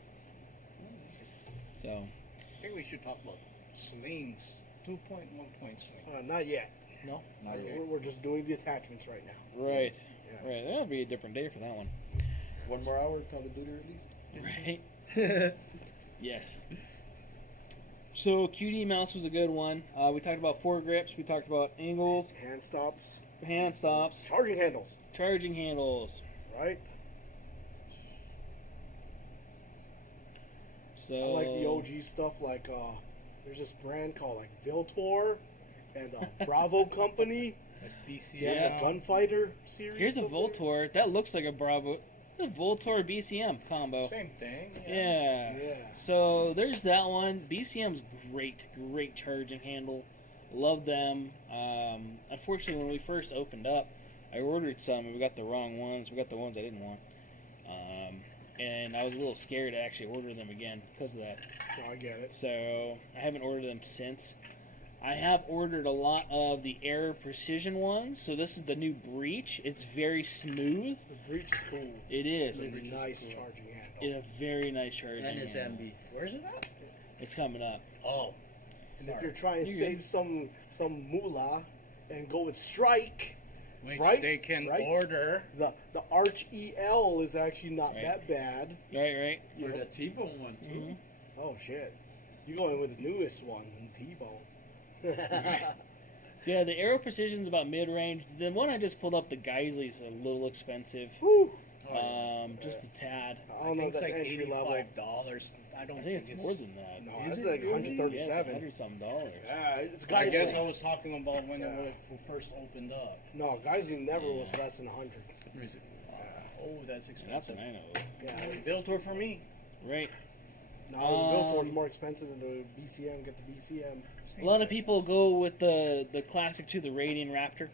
So I think we should talk about slings. 2-point, 1-point swing. Not yet. No? Not yet. We're just doing the attachments right now. right, Yeah. right. That'll be a different day for that one. One more hour, Call of Duty release. Right. Yes. So QD mounts was a good one. We talked about foregrips. We talked about angles, Hand stops. hand stops, Charging handles. charging handles. Right? So I like the OG stuff like there's this brand called like Viltor and Bravo Company. That's BCM. Yeah. The Gunfighter series. Here's a up there. Voltor. That looks like a Bravo. A Voltor BCM combo. Same thing. Yeah. Yeah. So there's that one. BCM's great charging handle. Love them. Unfortunately, when we first opened up, I ordered some and we got the wrong ones. We got the ones I didn't want. And I was a little scared to actually order them again because of that. Oh, I get it. So I haven't ordered them since. I have ordered a lot of the Air Precision ones. So this is the new Breach. It's very smooth. The Breach is cool. It is. It's It's a nice charging handle. it's a very nice charging And it's handle. MB. Where's it at? It's coming up. Oh. And if you're trying to You save some moolah and go with Strike, Which right? they can Right? order. the Arch EL is actually not Right. that bad. Right. Or the T-Bone one, too. Mhm. Oh shit, you going with the newest one, T-Bone. So yeah, the Aero Precision's about mid-range. The one I just pulled up, the Geisley's a little expensive. Whew. Just a tad. I don't know if it's that's like entry level. $85. I don't I think it's more than that. No, Is that's it like really? 137. Yeah, it's $100-something. Yeah, it's I guess Geisley. I was talking about when Yeah. it first opened up. No, Geisley never was Yeah. less than 100. Where is it? Oh, that's And that's expensive. what I know. of. Yeah. Viltor for me. Right. Now the Viltor's more expensive than the BCM. Get the BCM. A lot of people go with the classic too, the Radian Raptor.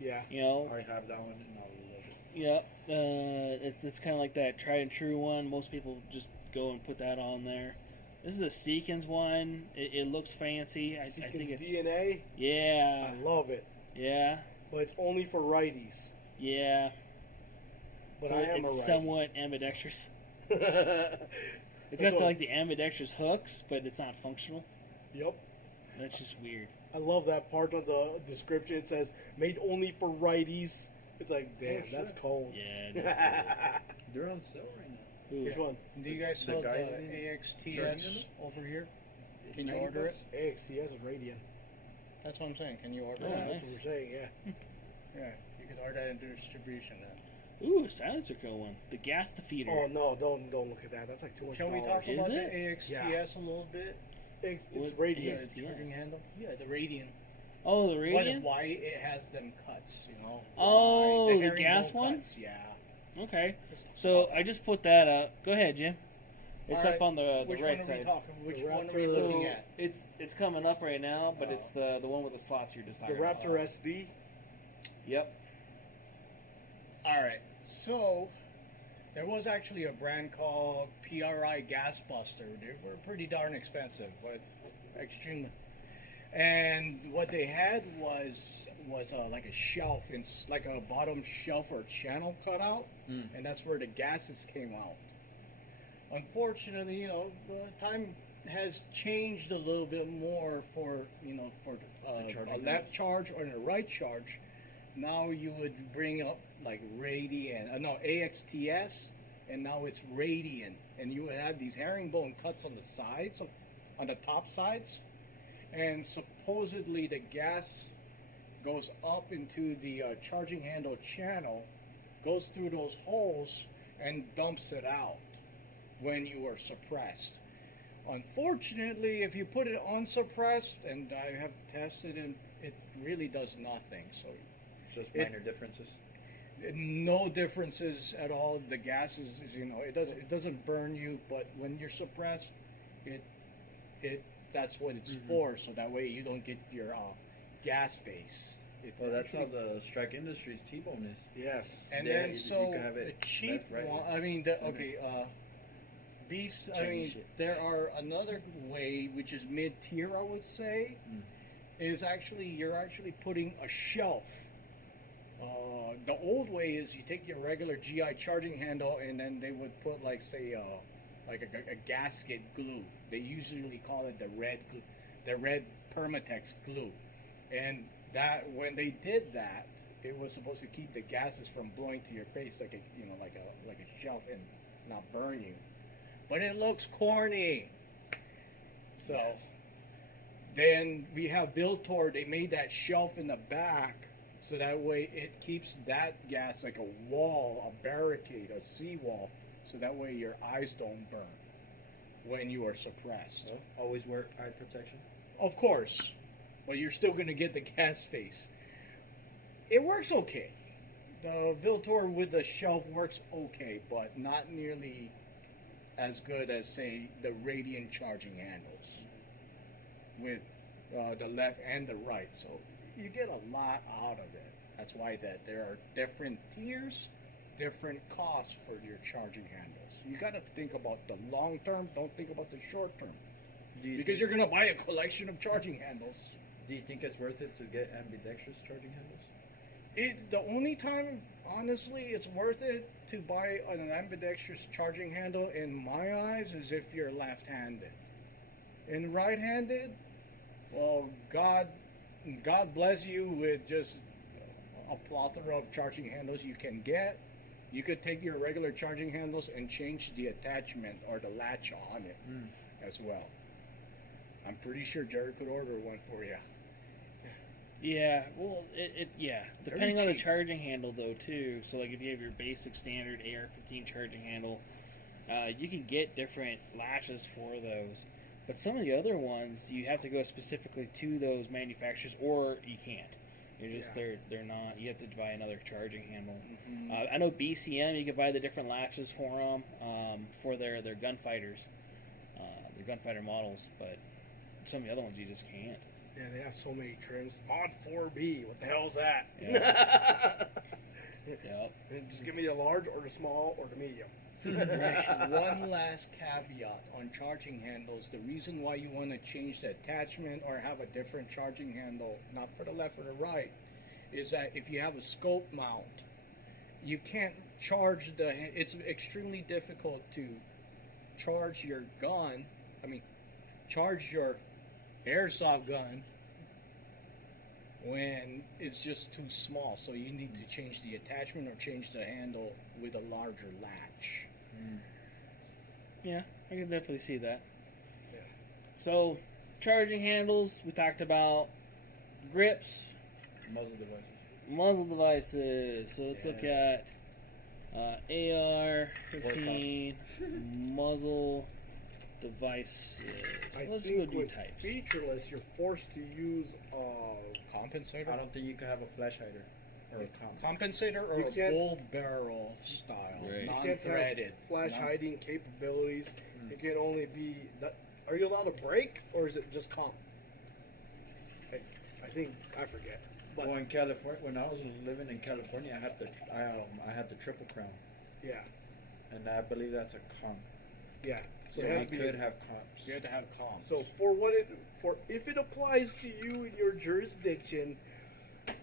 Yeah. You know, I have that one and I love it. yeah. It's kind of like that tried and true one. Most people just go and put that on there. This is a Seekins one. It looks fancy. I think Seekins it's DNA. yeah, I love it, yeah, but it's only for righties. yeah. But So I am it's a righty. somewhat ambidextrous. It's That's got what- like the ambidextrous hooks, but it's not functional. Yep. That's just weird. I love that part of the description. It says made only for righties. It's like, damn, shit. that's cold. Yeah. They're on sale right now. Ooh. Which one? Do you guys The sell the guys AXTS Charging over here? Can you 90 order it? bucks? AXTS is Radian. That's what I'm saying. Can you order Oh, Yeah, it? that's what we're saying. Yeah. Yeah, you could order that into distribution then. Ooh, silencer kill one. The gas defeater. Oh no, don't look at that. That's like too much. Can we talk Is about it? the AXTS a little bit? It's What- Radian. AXTS? The charging handle? Yeah, the Radian. Oh, the Radian. Why it has them cuts, you know? Oh, Why? the herringbone gas one? cuts, yeah. Okay. Let's talk So about I just put that up. Go ahead, Jim. It's All up right. on the Which right one are side. we talking? Which The one are we Raptor- looking So at? it's coming up right now, but Oh. it's the one with the slots you're just The talking about. Raptor SD. Yep. All right. So there was actually a brand called PRI Gas Buster. They were pretty darn expensive, but extremely. And what they had was like a shelf, like a bottom shelf or channel cutout, and that's where the gases came out. Unfortunately, time has changed a little bit more for The charging a left charge or a right charge. Now you would bring up like AXTS and now it's radiant, and you have these herringbone cuts on the sides, on the top sides, and supposedly the gas goes up into the charging handle channel, goes through those holes, and dumps it out when you are suppressed. Unfortunately, if you put it unsuppressed, and I have tested, and it really does nothing. So It's just minor differences. no differences at all. The gas is it doesn't burn you, but when you're suppressed, it that's what it's for. So that way you don't get your gas face. Well, that's how the Strike Industries T-bone is. Yes. And Yeah, then you so can have the it cheap left, right, one. I mean, the, center. okay. Beast. I Change mean, it. there are another way, which is mid-tier, I would say, is actually you're actually putting a shelf. The old way is you take your regular GI charging handle, and then they would put like say like a gasket glue. They usually call it the red Permatex glue, and that when they did that, it was supposed to keep the gases from blowing to your face like a shelf and not burn you. But it looks corny. So then we have Viltor. They made that shelf in the back, so that way it keeps that gas like a wall, a barricade, a seawall, so that way your eyes don't burn when you are suppressed. Oh, always wear eye protection. Of course, but you're still going to get the gas face. It works okay. The Viltor with the shelf works okay, but not nearly as good as, say, the Radiant charging handles with the left and the right. So you get a lot out of it. That's why that there are different tiers, different costs for your charging handles. You got to think about the long term. Don't think about the short term, because you're going to buy a collection of charging handles. Do you think it's worth it to get ambidextrous charging handles? The only time, honestly, it's worth it to buy an ambidextrous charging handle, in my eyes, is if you're left-handed. And right-handed, well, God bless you with just a plethora of charging handles you can get. You could take your regular charging handles and change the attachment or the latch on it as well. I'm pretty sure Jerry could order one for you. Yeah, well, depending on the cheap. charging handle though too. So like if you have your basic standard AR-15 charging handle, you can get different latches for those. But some of the other ones, you have to go specifically to those manufacturers, or you can't. You're just they're not. You have to buy another charging handle. I know BCM, you can buy the different latches for them for their gunfighters, their gunfighter models. But some of the other ones you just can't. Yeah, they have so many trims. Mod 4B, what the hell is that? Yep. Just give me the large or the small or the medium. One last caveat on charging handles. The reason why you want to change the attachment or have a different charging handle, not for the left or the right, is that if you have a scope mount, you can't charge it's extremely difficult to charge your gun. Charge your airsoft gun when it's just too small. So you need to change the attachment or change the handle with a larger latch. Yeah, I can definitely see that. Yeah. So, charging handles, we talked about grips, Muzzle devices. muzzle devices. So let's look at AR-15 muzzle devices. I Let's think go do with types. featureless, you're forced to use Compensator? I don't think you can have a flash hider or a comp. Compensator or You a can't- bull barrel style, Right. you can't non-threaded. have flash hiding capabilities. It can only be that. Are you allowed to break, or is it just comp? I think I forget. But Well, in California, when I was living in California, I had the triple crown, yeah, and I believe that's a comp. yeah. So it had you to be- could have comps. You had to have comms. So if it applies to you in your jurisdiction,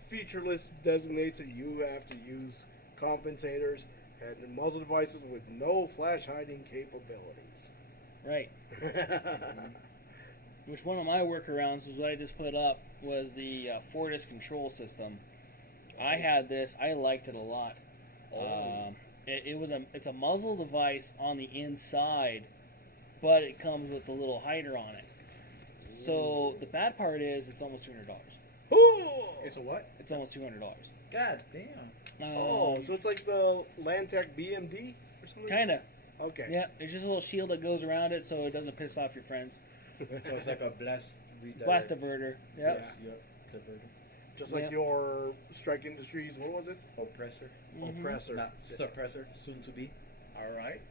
featureless designates that you have to use compensators and muzzle devices with no flash hiding capabilities. Right. Which one of my workarounds was what I just put up was the Fortis control system. I had this. I liked it a lot. It's a muzzle device on the inside, but it comes with a little hider on it. So the bad part is it's almost $200. It's a what? It's almost $200. God damn. So it's like the Landtech BMD or something? Kind of. Okay. Yeah, there's just a little shield that goes around it so it doesn't piss off your friends. So it's like a blast redirect. Blast diverter. Yep. Yes, diverter. Just like your Strike Industries, what was it? Oppressor. Oppressor. Not suppressor, soon to be. All right.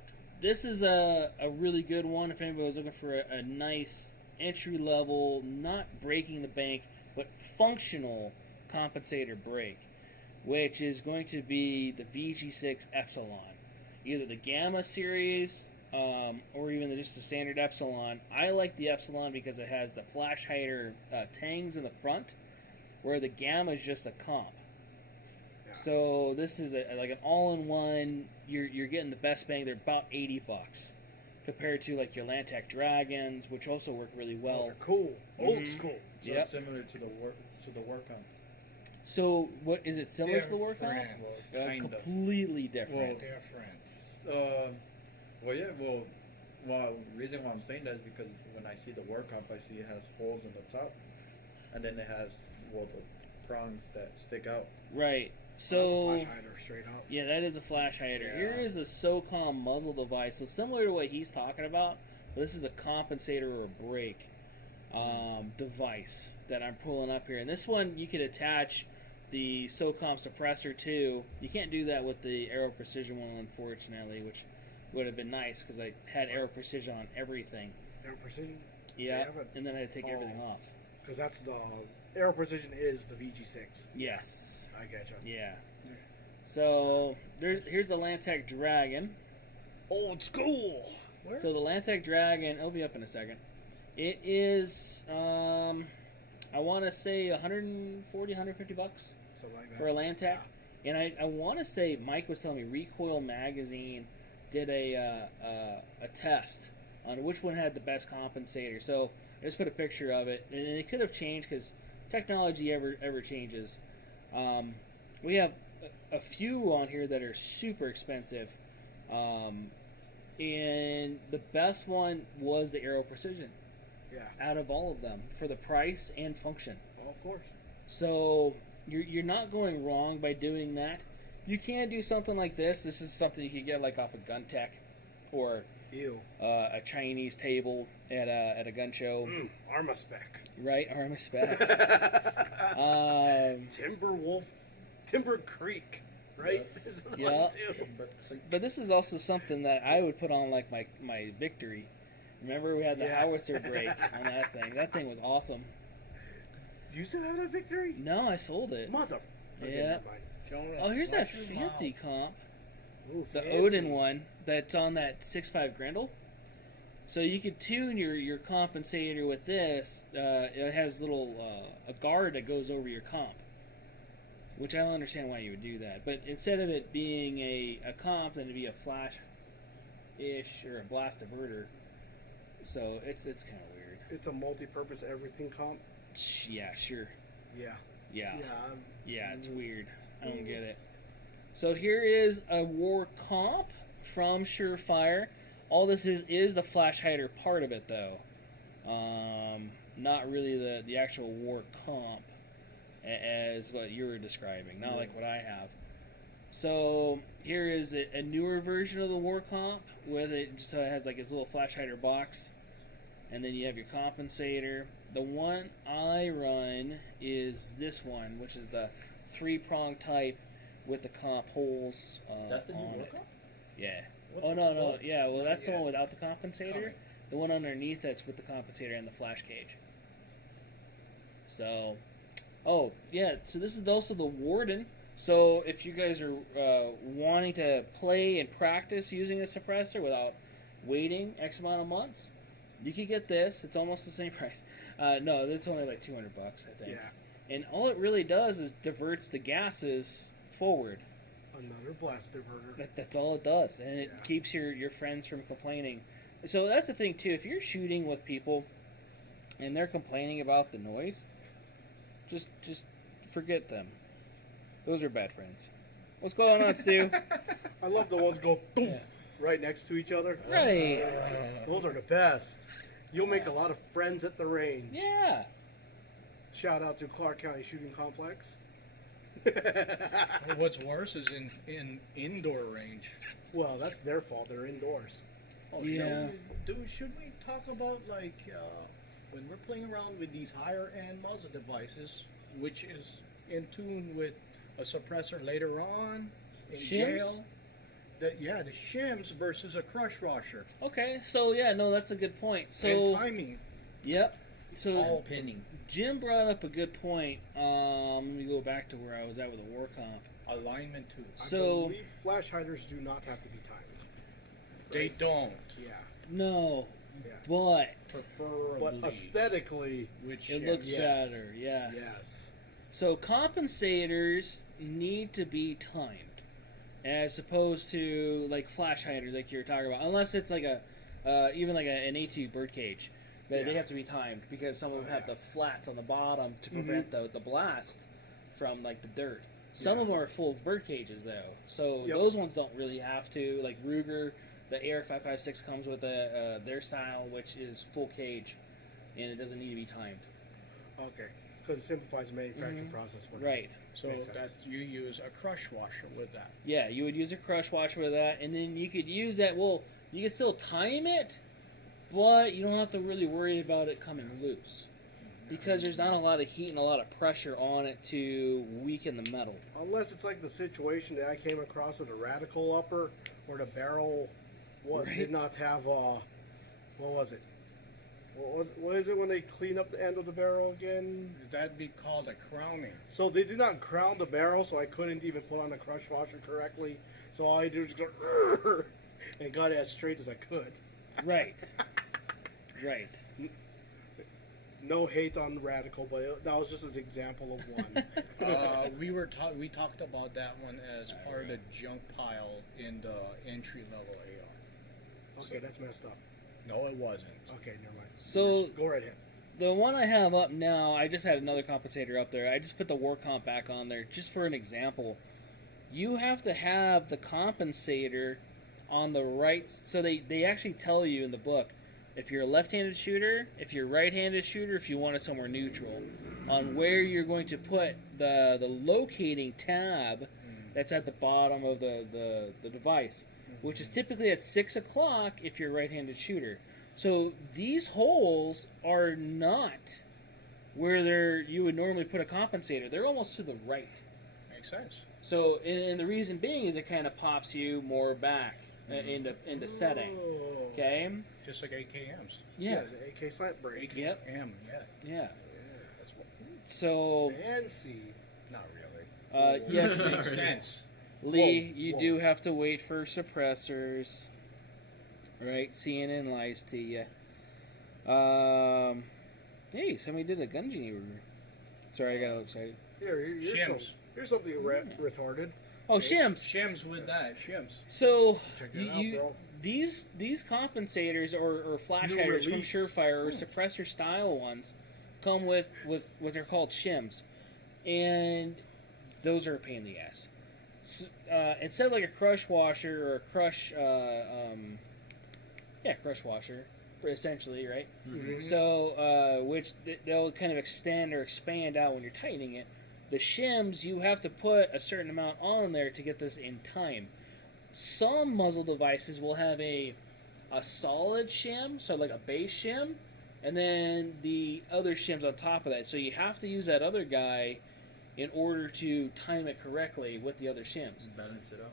This is a really good one if anybody was looking for a nice entry level, not breaking the bank, but functional compensator brake, which is going to be the VG6 Epsilon. Either the Gamma series or even just the standard Epsilon. I like the Epsilon because it has the flash hider tangs in the front, where the Gamma is just a comp. Yeah. So this is like an all-in-one. You're getting the best bang. They're about $80 compared to like your Landtech Dragons, which also work really well. Those are cool. Old school. So it's similar to the work comp. So what is it similar to the work comp? Well, kind of. Completely different. The reason why I'm saying that is because when I see the work comp, I see it has holes in the top, and then it has the prongs that stick out. Right. So That's a flash hider straight up. Yeah, that is a flash hider. Yeah. Here is a SOCOM muzzle device. So similar to what he's talking about, but this is a compensator or a brake device that I'm pulling up here. And this one you could attach the SOCOM suppressor to. You can't do that with the Aero Precision one, unfortunately, which would have been nice because I had Aero Precision on everything. Aero Precision? Yeah, and then I had to take everything off. Because that's the Aero Precision is the VG6. Yes. I getcha. Yeah. So here's the Landtech Dragon. Old school. Where? So the Landtech Dragon, it'll be up in a second. It is, I want to say $140, $150 Something like that. for a Landtech. Yeah. And I want to say Mike was telling me Recoil Magazine did a test on which one had the best compensator. So I just put a picture of it, and it could have changed because technology ever changes. We have a few on here that are super expensive, and the best one was the Aero Precision. Yeah. Out of all of them, for the price and function. Well, of course. So you're not going wrong by doing that. You can do something like this. This is something you could get like off of GunTech or a Chinese table at a gun show. Arma Spec. Right, Arma Spec. Timber Creek. Right? Yeah. But this is also something that I would put on like my Victory. Remember we had the howitzer brake on that thing. That thing was awesome. Do you still have that Victory? No, I sold it. Mother. Yeah. Oh, here's that fancy comp. Ooh, the fancy. Odin one that's on that 6.5 Grendel. So you could tune your compensator with this. It has a guard that goes over your comp, which I don't understand why you would do that. But instead of it being a comp, then it'd be a flash-ish or a blast diverter. So it's kind of weird. It's a multi-purpose everything comp. Yeah, sure. Yeah. Yeah, it's weird. I don't get it. So here is a war comp from Surefire. All this is the flash hider part of it, though. Not really the actual war comp as what you were describing. Not like what I have. So here is a newer version of the war comp with it. So it has like its little flash hider box, and then you have your compensator. The one I run is this one, which is the 3-prong type with the comp holes That's the new on war it. comp? Yeah. What No. fuck? Yeah, well, that's the one without the compensator. Okay. The one underneath that's with the compensator and the flash cage. So, so this is also the Warden. So if you guys are wanting to play and practice using a suppressor without waiting X amount of months, you could get this. It's almost the same price. No, it's only like $200, I think. Yeah. And all it really does is diverts the gases forward. Another blast diverter. That's all it does, and it keeps your friends from complaining. So that's the thing too. If you're shooting with people and they're complaining about the noise, just forget them. Those are bad friends. What's going on, Stu? I love the ones go boom, right next to each other. Right. Those are the best. You'll make a lot of friends at the range. Yeah. Shout out to Clark County Shooting Complex. Well, what's worse is in indoor range. Well, that's their fault. They're indoors. Oh, Yeah. Should we talk about like when we're playing around with these higher end muzzle devices, which is in tune with a suppressor later on in Shims? jail? The shims versus a crush washer. Okay, so yeah, no, that's a good point. So And timing. Yep. So All pinning. Jim brought up a good point. Let me go back to where I was at with the war comp. Alignment too. So- I believe flash hiders do not have to be timed. They don't. Yeah. No, Yeah. but Preferably. But aesthetically, Which it looks Yes. better. Yes. yes. So compensators need to be timed, as opposed to like flash hiders, like you were talking about. Unless it's like even like an A2 birdcage, they Yeah. have to be timed because some of them Oh, have yeah. the flats on the bottom to prevent the blast from like the dirt. Some Yeah. of them are full of bird cages though, so Yep. those ones don't really have to. Like Ruger, the AR-556 comes with their style, which is full cage, and it doesn't need to be timed. Okay. Because it simplifies the manufacturing Mhm. process for them. Right. So Makes sense. that you use a crush washer with that. Yeah, you would use a crush washer with that, and then you could use that. Well, you can still time it, but you don't have to really worry about it coming loose because there's not a lot of heat and a lot of pressure on it to weaken the metal. Unless it's like the situation that I came across with a radical upper, where the barrel Right. did not have what was it? What is it when they clean up the end of the barrel again? That'd be called a crowning. So they did not crown the barrel, so I couldn't even put on the crush washer correctly. So all I did was go and got it as straight as I could. Right. Right. No hate on radical, but that was just an example of one. We talked about that one as part of the junk pile in the entry level AR. Okay, that's messed up. No, it wasn't. Okay, never mind. So Go right ahead. the one I have up now, I just had another compensator up there. I just put the war comp back on there just for an example. You have to have the compensator on the right. So they actually tell you in the book if you're a left-handed shooter, if you're a right-handed shooter, if you want it somewhere neutral, on where you're going to put the locating tab that's at the bottom of the device, which is typically at 6 o'clock if you're a right-handed shooter. So these holes are not where you would normally put a compensator. They're almost to the right. Makes sense. So, and the reason being is it kind of pops you more back into setting. Oh. Okay? Just like AKMs. Yeah. The AK slant break. Yep. AKM, yeah. Yeah. That's what. So, Fancy. Not really. yes, Makes sense. Lee, Whoa, you whoa. do have to wait for suppressors. Right? CNN lies to you. Hey, somebody did a gun genie review. Sorry, I got all excited. Shims. Here's something retarded. Oh, shims. Shims with that. Shims. So Check that out, bro. these compensators or flash New hiders release. from Surefire or suppressor style ones come with what they're called shims, and those are a pain in the ass. So, instead of like a crush washer or a crush washer, essentially, right? Mhm. So which they'll kind of extend or expand out when you're tightening it. The shims, you have to put a certain amount on there to get this in time. Some muzzle devices will have a solid shim, so like a base shim, and then the other shims on top of that. So you have to use that other guy in order to time it correctly with the other shims. Balance it out.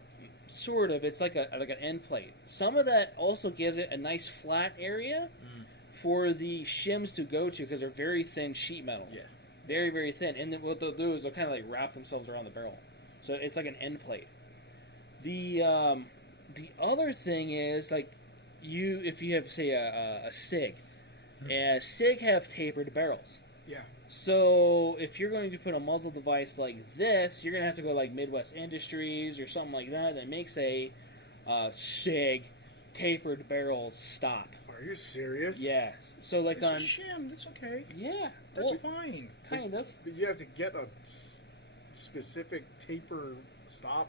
Sort of, it's like an end plate. Some of that also gives it a nice flat area for the shims to go to because they're very thin sheet metal. Yeah. Very, very thin. And then what they'll do is they'll kind of like wrap themselves around the barrel. So it's like an end plate. The other thing is like if you have say a SIG, and SIG have tapered barrels. Yeah. So if you're going to put a muzzle device like this, you're going to have to go like Midwest Industries or something like that makes a SIG tapered barrel stop. Are you serious? Yes. So like It's on a shim. That's okay. yeah, That's well, fine. kind of. But you have to get a specific taper stop.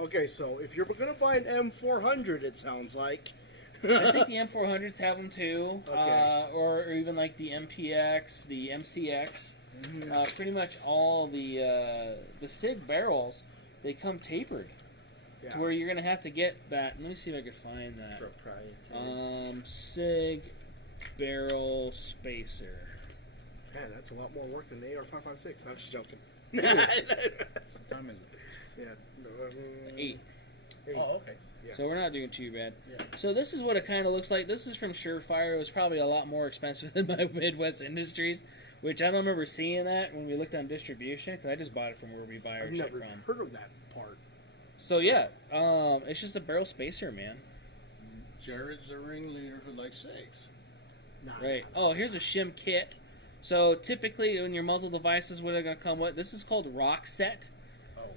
Okay, so if you're going to buy an M400, it sounds like. I think the M400s have them too, Okay. or even like the MPX, the MCX. Pretty much all the SIG barrels, they come tapered Yeah. to where you're gonna have to get that. Let me see if I can find that. Proprietary. SIG barrel spacer. Man, that's a lot more work than the AR-556. I'm just joking. What time is it? Yeah. 8. Oh, okay. Yeah. So we're not doing too bad. Yeah. So this is what it kind of looks like. This is from Surefire. It was probably a lot more expensive than my Midwest Industries, which I don't remember seeing that when we looked on distribution, because I just bought it from where we buy our I've shit never from. heard of that part. So yeah, it's just a barrel spacer, man. Jared's the ringleader for like 6. Nah, Right. Oh, here's a shim kit. So typically, when your muzzle devices, what are going to come with? This is called Rock Set.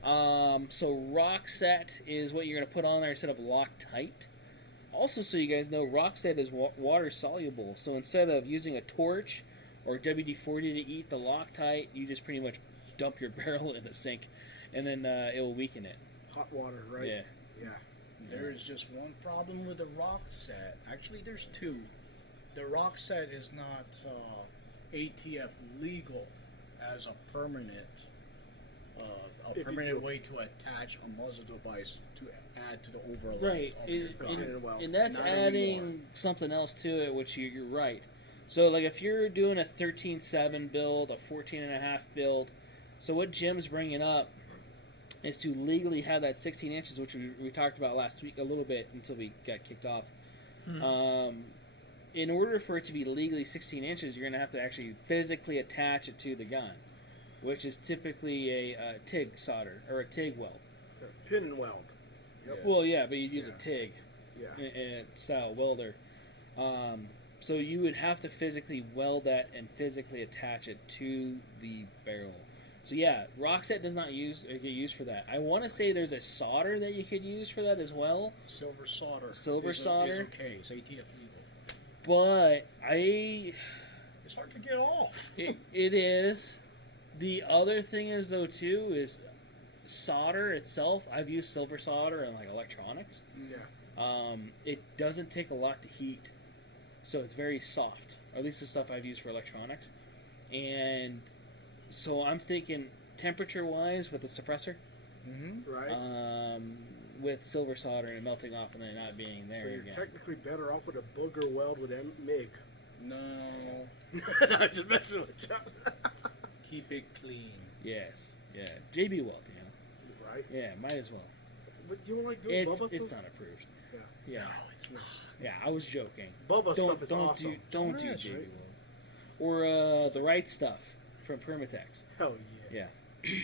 So Rock Set is what you're going to put on there instead of Loctite. Also, so you guys know, Rock Set is water soluble. So instead of using a torch or WD-40 to eat the Loctite, you just pretty much dump your barrel in a sink, and then it will weaken it. hot water, right? Yeah. Yeah. There is just one problem with the Rock Set. Actually, there's 2. The Rock Set is not ATF legal as a permanent If you do. way to attach a muzzle device to add to the overlay. Right, of your gun. and that's Not adding anymore. something else to it, which you're right. So, like, if you're doing a 13.7 build, a 14.5 build, so what Jim's bringing up is to legally have that 16 inches, which we talked about last week a little bit until we got kicked off. In order for it to be legally 16 inches, you're going to have to actually physically attach it to the gun, which is typically a TIG solder or a TIG weld. Pin and weld. Yep. Yeah. Well, yeah, but you'd use Yeah. a TIG Yeah. style welder. So you would have to physically weld that and physically attach it to the barrel. So yeah, Rockset does not get used for that. I want to say there's a solder that you could use for that as well, Silver solder. Silver is solder? okay. It's ATF legal. but It's hard to get off. it is. The other thing is though too is solder itself. I've used silver solder in like electronics. Yeah. It doesn't take a lot to heat, so it's very soft. Or at least the stuff I've used for electronics. And so I'm thinking temperature-wise with the suppressor, Right. with silver solder and melting off and then not being there so you're again. technically better off with a booger weld with MIG. No. I'm just messing with you. Keep it clean. Yes, yeah. JB weld, you know. Right. Yeah, might as well. But you don't like doing It's Bubba it's stuff? not approved. Yeah. Yeah, No, it's not. yeah. I was joking. Bubba Don't stuff is don't awesome. don't do Yes, JB right? weld or the right stuff from Permatex. Hell yeah. Yeah.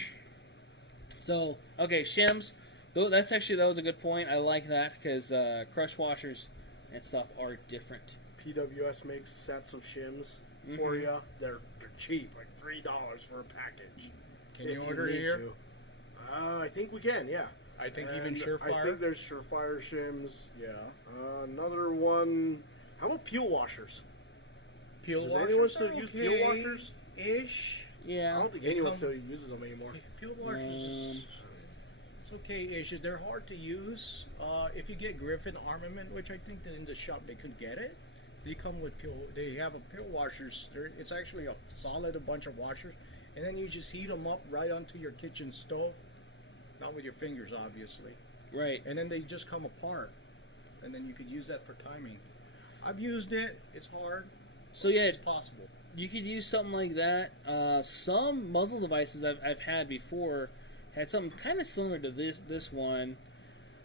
So, okay, shims. That was a good point. I like that because crush washers and stuff are different. PWS makes sets of shims for Mhm. you. They're cheap, like $3 for a package. Can if you order need here? to. I think we can, yeah. I think And even Surefire. I think there's Surefire shims. Yeah. Another one. How about peel washers? Peel Does washers anyone still are use peel okay washers? Ish. I Yeah. don't think They anyone come- still uses them anymore. Peel washers is it's okay-ish. They're hard to use. If you get Griffin Armament, which I think that in the shop they could get it, they come with peel. They have a peel washers. It's actually a bunch of washers, and then you just heat them up right onto your kitchen stove, not with your fingers, obviously. Right. And then they just come apart, and then you could use that for timing. I've used it. It's hard. So yeah, It's possible. you could use something like that. Some muzzle devices I've had before had something kind of similar to this one.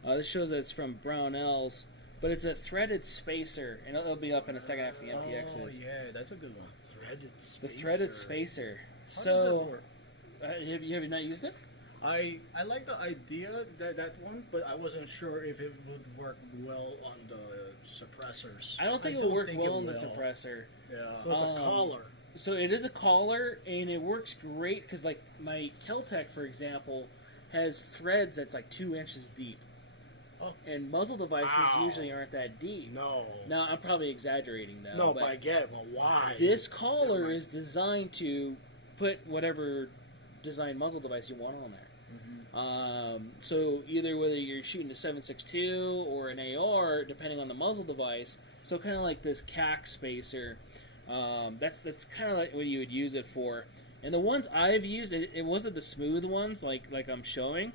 This shows that it's from Brownells, but it's a threaded spacer, and it'll be up in the second half of the MPXs. Oh yeah, that's a good one. Threaded The spacer. threaded spacer. How does So, that work? have you not used it? I like the idea that one, but I wasn't sure if it would work well on the suppressors. I don't think it will work think well it in the will. suppressor. Yeah. So it's a collar. So it is a collar, and it works great because, like, my Keltec, for example, has threads that's like 2 inches deep. Oh. And muzzle devices Wow. usually aren't that deep. No. Now, I'm probably exaggerating though. No, but I get it. Well, why? this collar Right. is designed to put whatever design muzzle device you want on there. So either whether you're shooting a 7.62 or an AR, depending on the muzzle device, so kind of like this CAC spacer, that's kind of like what you would use it for. And the ones I've used, it wasn't the smooth ones like I'm showing.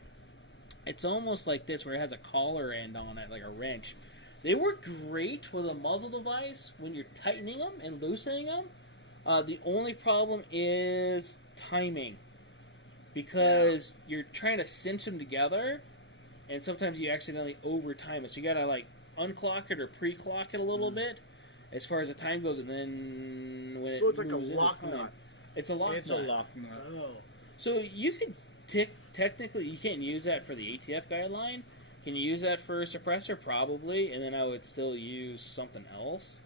It's almost like this where it has a collar end on it, like a wrench. They work great with a muzzle device when you're tightening them and loosening them. The only problem is timing. Because you're trying to cinch them together, and sometimes you accidentally over-time it. So you gotta, like, unclock it or pre-clock it a little bit as far as the time goes, and then when So it's like a lock nut. It's a lock nut. It's a lock nut. Oh. So you could technically, you can't use that for the ATF guideline. Can you use that for a suppressor? Probably, and then I would still use something else,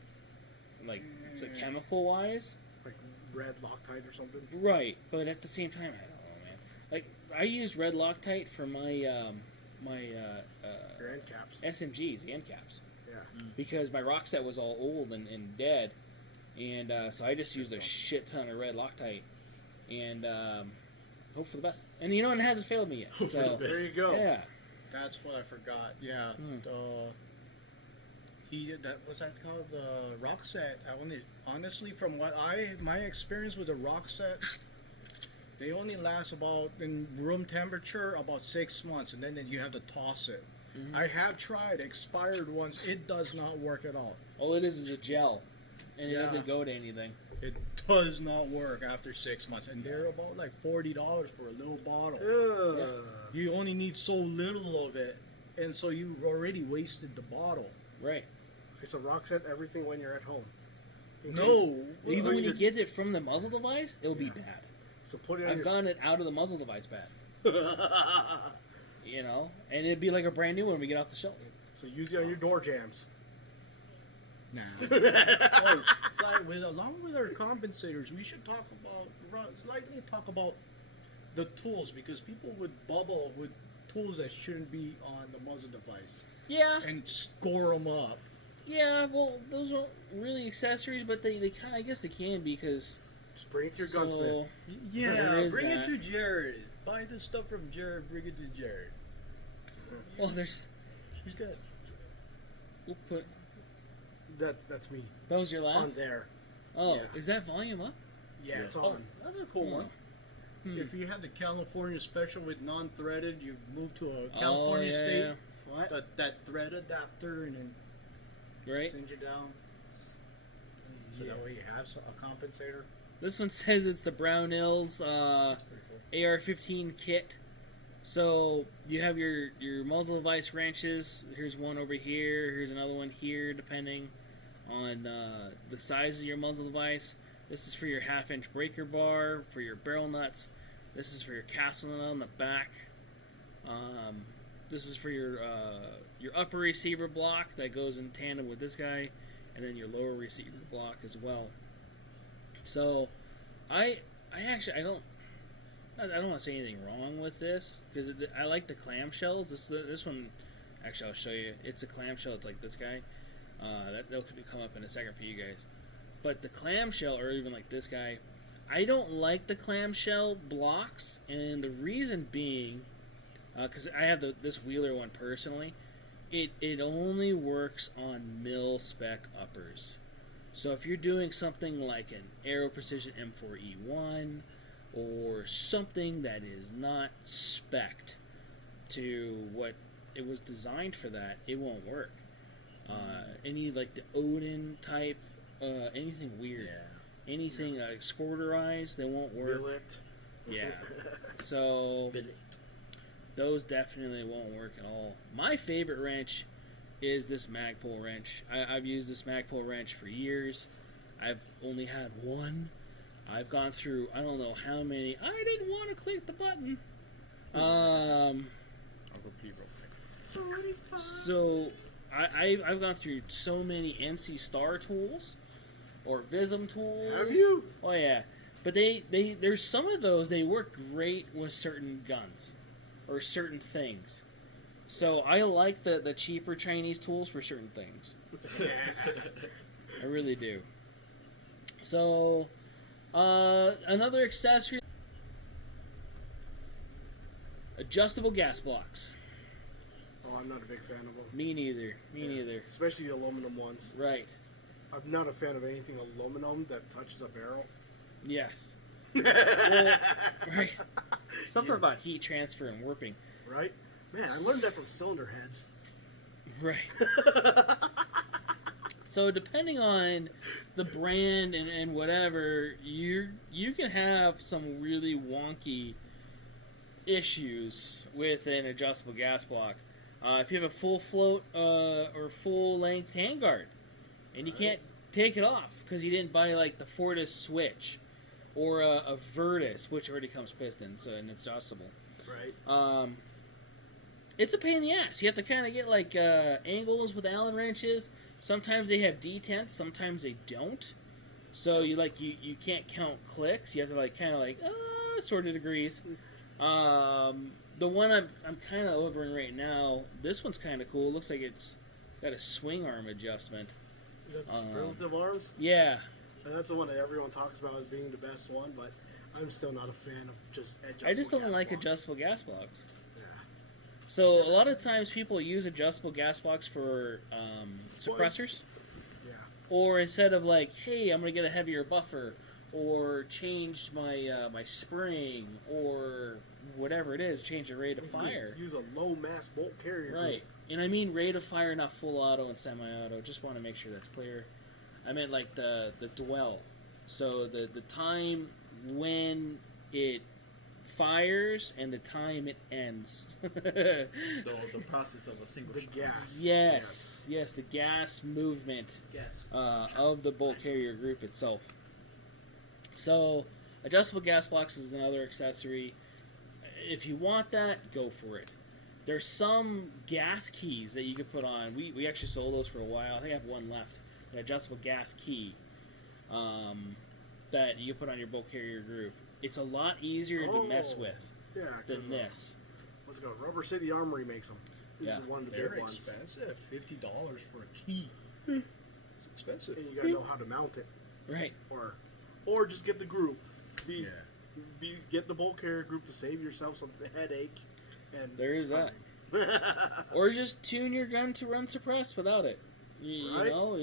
like so chemical-wise. Like red Loctite or something? Right, but at the same time, I don't know, man. Like, I used red Loctite for my Your end caps. SMGs, the end caps, Yeah. because my rock set was all old and dead, and so I just used a shit ton of red Loctite, and hope for the best. And you know, it hasn't failed me yet. Hope for So the best. There you go. yeah, That's what I forgot. Yeah. What's that called? The rock set. Honestly, from my experience with the rock set, they only last about in room temperature about 6 months, and then you have to toss it. Mm-hmm. I have tried expired ones. It does not work at all. all it is a gel, and it Yeah. doesn't go to anything. It does not work after 6 months, and they're about like $40 for a little bottle. Ugh. You only need so little of it, and so you've already wasted the bottle. Right. Okay, so rock set everything when you're at home. No, Even when you get it from the muzzle device, it'll be bad. So put it on I've your... gotten it out of the muzzle device bad. You know, and it'd be like a brand new one when we get off the shelf. So use it on your door jams. Nah. Along with our compensators, we should slightly talk about the tools, because people would bubble with tools that shouldn't be on the muzzle device Yeah, and score them up. yeah. Well, those aren't really accessories, but they kind of, I guess they can be, because Just bring it to your gunsmith. Yeah, There is bring that. it to Jared. Buy the stuff from Jared. Bring it to Jared. well, there's He's good. we'll put That's me. that was your laugh. On there. Oh, yeah. Is that volume up? Yeah, it's Oh, on. that's a cool one. Hmm. If you had the California special with non-threaded, you move to a California yeah, state. yeah. What? That thread adapter, and then Right. send you down. So Yeah. that way you have a compensator. This one says it's the Brownells That's pretty cool. AR-15 kit. So you have your muzzle device wrenches. Here's one over here. Here's another one here, depending on the size of your muzzle device. This is for your half-inch breaker bar, for your barrel nuts. This is for your castle nut on the back. This is for your upper receiver block that goes in tandem with this guy, and then your lower receiver block as well. So, I don't want to say anything wrong with this, because I like the clamshells. This one, actually, I'll show you. It's a clamshell. It's like this guy. That'll come up in a second for you guys. But the clamshell, or even like this guy, I don't like the clamshell blocks, and the reason being, because I have this Wheeler one personally, it only works on mil spec uppers. So if you're doing something like an Aero Precision M4E1 or something that is not spec'd to what it was designed for, that it won't work. Any like the Odin type, anything weird, anything exporterized, they won't work. Billet. Yeah. So Billet. those definitely won't work at all. My favorite wrench is this Magpul wrench. I've used this Magpul wrench for years. I've only had one. I've gone through I don't know how many. I didn't want to click the button. I'll go pee real quick. So I've gone through so many NC Star tools or Vism tools. Have you? Oh yeah, but there's some of those, they work great with certain guns or certain things. So I like the cheaper Chinese tools for certain things. I really do. So another accessory, Adjustable gas blocks. Oh, I'm not a big fan of them. Me neither. Me neither. Especially the aluminum ones. Right. I'm not a fan of anything aluminum that touches a barrel. Yes. Well, right. Something about heat transfer and warping. Right? Man, I learned that from cylinder heads. Right. So depending on the brand and whatever, you can have some really wonky issues with an adjustable gas block. If you have a full float or full length handguard, and you can't take it off because you didn't buy like the Fortis switch or a Virtus, which already comes piston, so and it's adjustable. Right. It's a pain in the ass. You have to kind of get like angles with Allen wrenches. Sometimes they have detents, sometimes they don't. So you can't count clicks. You have to like kind of like sort of degrees. The one I'm kind of overing right now. This one's kind of cool. It looks like it's got a swing arm adjustment. That's relative arms. Yeah. And that's the one that everyone talks about as being the best one, but I'm still not a fan of just adjustable. I just don't like blocks. adjustable gas blocks. Yeah. So a lot of times people use adjustable gas blocks for suppressors. Yeah. Or instead of like, hey, I'm going to get a heavier buffer, or changed my my spring, or whatever it is, change the rate of fire. Use a low mass bolt carrier. Right. Group. And I mean rate of fire, not full auto and semi-auto. Just want to make sure that's clear. I meant like the dwell. So the time when it fires and the time it ends. The process of a single shot. gas. Yes, the gas movement of the bolt carrier group itself. So, adjustable gas blocks is another accessory. If you want that, go for it. There's some gas keys that you can put on. We actually sold those for a while. I think I have one left. An adjustable gas key that you can put on your bolt carrier group. It's a lot easier to mess with than this. What's it called? Rubber City Armory makes them. This is one of the big ones. They're expensive. $50 for a key. It's expensive. And you gotta know how to mount it. Right. Or just get the group. Get the bolt carrier group to save yourself some headache. And there is time. that. Or just tune your gun to run suppressed without it. You know,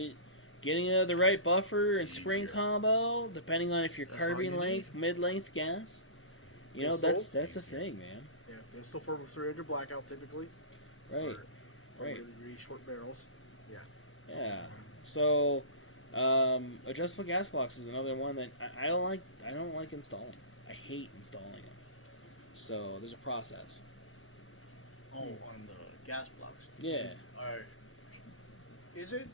getting the right buffer and spring combo, depending on if you're carbine length, mid-length gas. You know, that's a thing, man. Yeah, pistol for 300 blackout typically. Right. Or Right. really, really short barrels. Yeah. Yeah. So, adjustable gas blocks is another one that I don't like. I don't like installing. I hate installing them. So there's a process. Oh, on the gas blocks. Yeah. Alright. Is it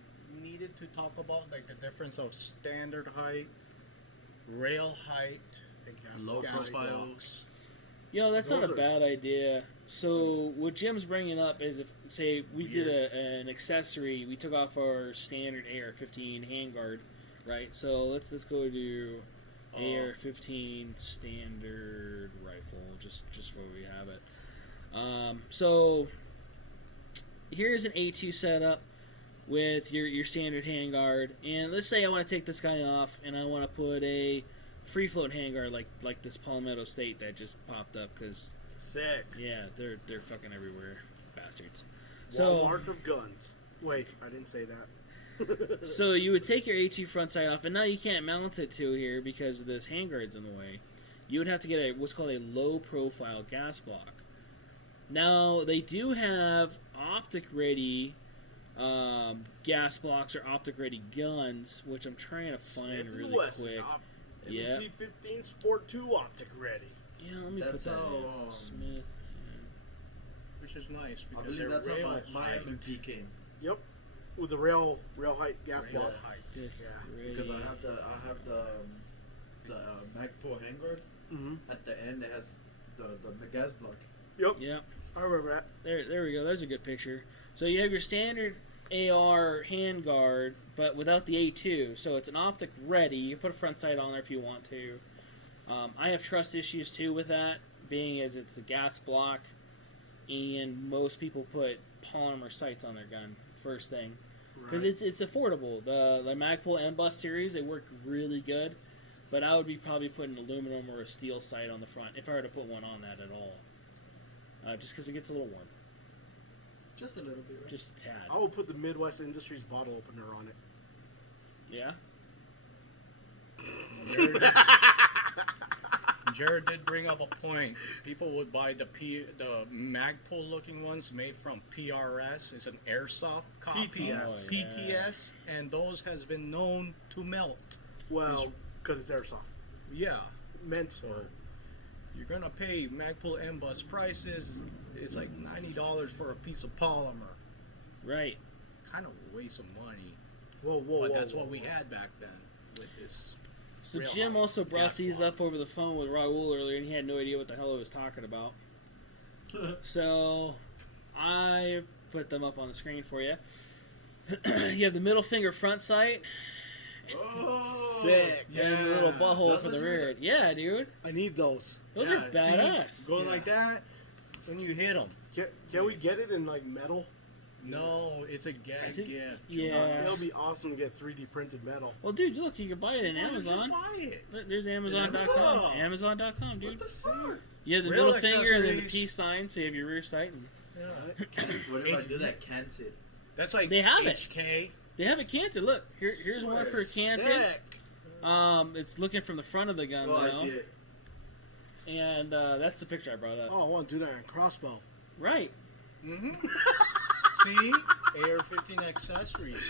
needed to talk about like the difference of standard height, rail height, and Low gas profile. blocks? You know, that's not Those a are- bad idea. So what Jim's bringing up is if, say, we did an accessory, we took off our standard AR-15 handguard, right? So let's go to AR-15 standard rifle, just where we have it. So here's an A2 setup with your standard handguard, and let's say I want to take this guy off and I want to put a free float handguard like this Palmetto State that just popped up because Sick. yeah, they're fucking everywhere, bastards. Walmart of guns. Wait, I didn't say that. So you would take your A2 front sight off, and now you can't mount it to here because this handguard's in the way. You would have to get what's called a low profile gas block. Now they do have optic ready gas blocks or optic ready guns, which I'm trying to find Smith really & Wesson quick. Yeah. MP15 Sport 2 optic ready. Yeah, let me put That's that how, in. Smith. Which is nice I because believe they're that's rail how my height. MP came. Yep. With the rail height gas Rail block. height. Yeah. Yeah. Because I have the Magpul handguard. Mm-hmm. At the end, it has the gas block. Yep. Yeah. I remember that. There we go. There's a good picture. So you have your standard AR handguard, but without the A2. So it's an optic ready. You put a front sight on there if you want to. I have trust issues too with that, being as it's a gas block, and most people put polymer sights on their gun first thing because Right. it's affordable. The Magpul M-Bus series, they work really good, but I would be probably putting aluminum or a steel sight on the front if I were to put one on that at all. just because it gets a little warm. Just a little bit, right? Just a tad. I will put the Midwest Industries bottle opener on it. Yeah? Jared did bring up a point. People would buy the Magpul looking ones made from PRS. It's an airsoft copy. PTS. PTS, and those has been known to melt. Well, because it's airsoft. Yeah. Meant for it. You're going to pay Magpul M-Bus prices. It's like $90 for a piece of polymer. Right. Kind of a waste of money. Whoa, That's what we had back then with this. So real Jim high also brought gas these block. up over the phone with Raul earlier, and he had no idea what the hell I was talking about. So I put them up on the screen for you. You have the middle finger front sight. Oh, Sick. And the little butthole That's for the what rear. Yeah, dude. I need those. Those Yeah, are badass. See, go like that, when you hit them. Can we get it in like metal? No, it's a gag I think- gift. yeah. It'll be awesome to get 3D printed metal. Well, dude, look, you can buy it in Amazon. Just buy it. Look, there's Amazon.com. Amazon. Amazon.com, dude. What the fuck? You have the Real middle finger and then the accessories. peace sign, so you have your rear sight. And What if I do that canted? That's like They have it. HK. they have it canted. Look, here's one for canted. Sick. It's looking from the front of the gun Oh, I now. see it. And that's the picture I brought up. Oh, I want to do that on crossbow. Right. Mm-hmm. See? AR-15 accessories.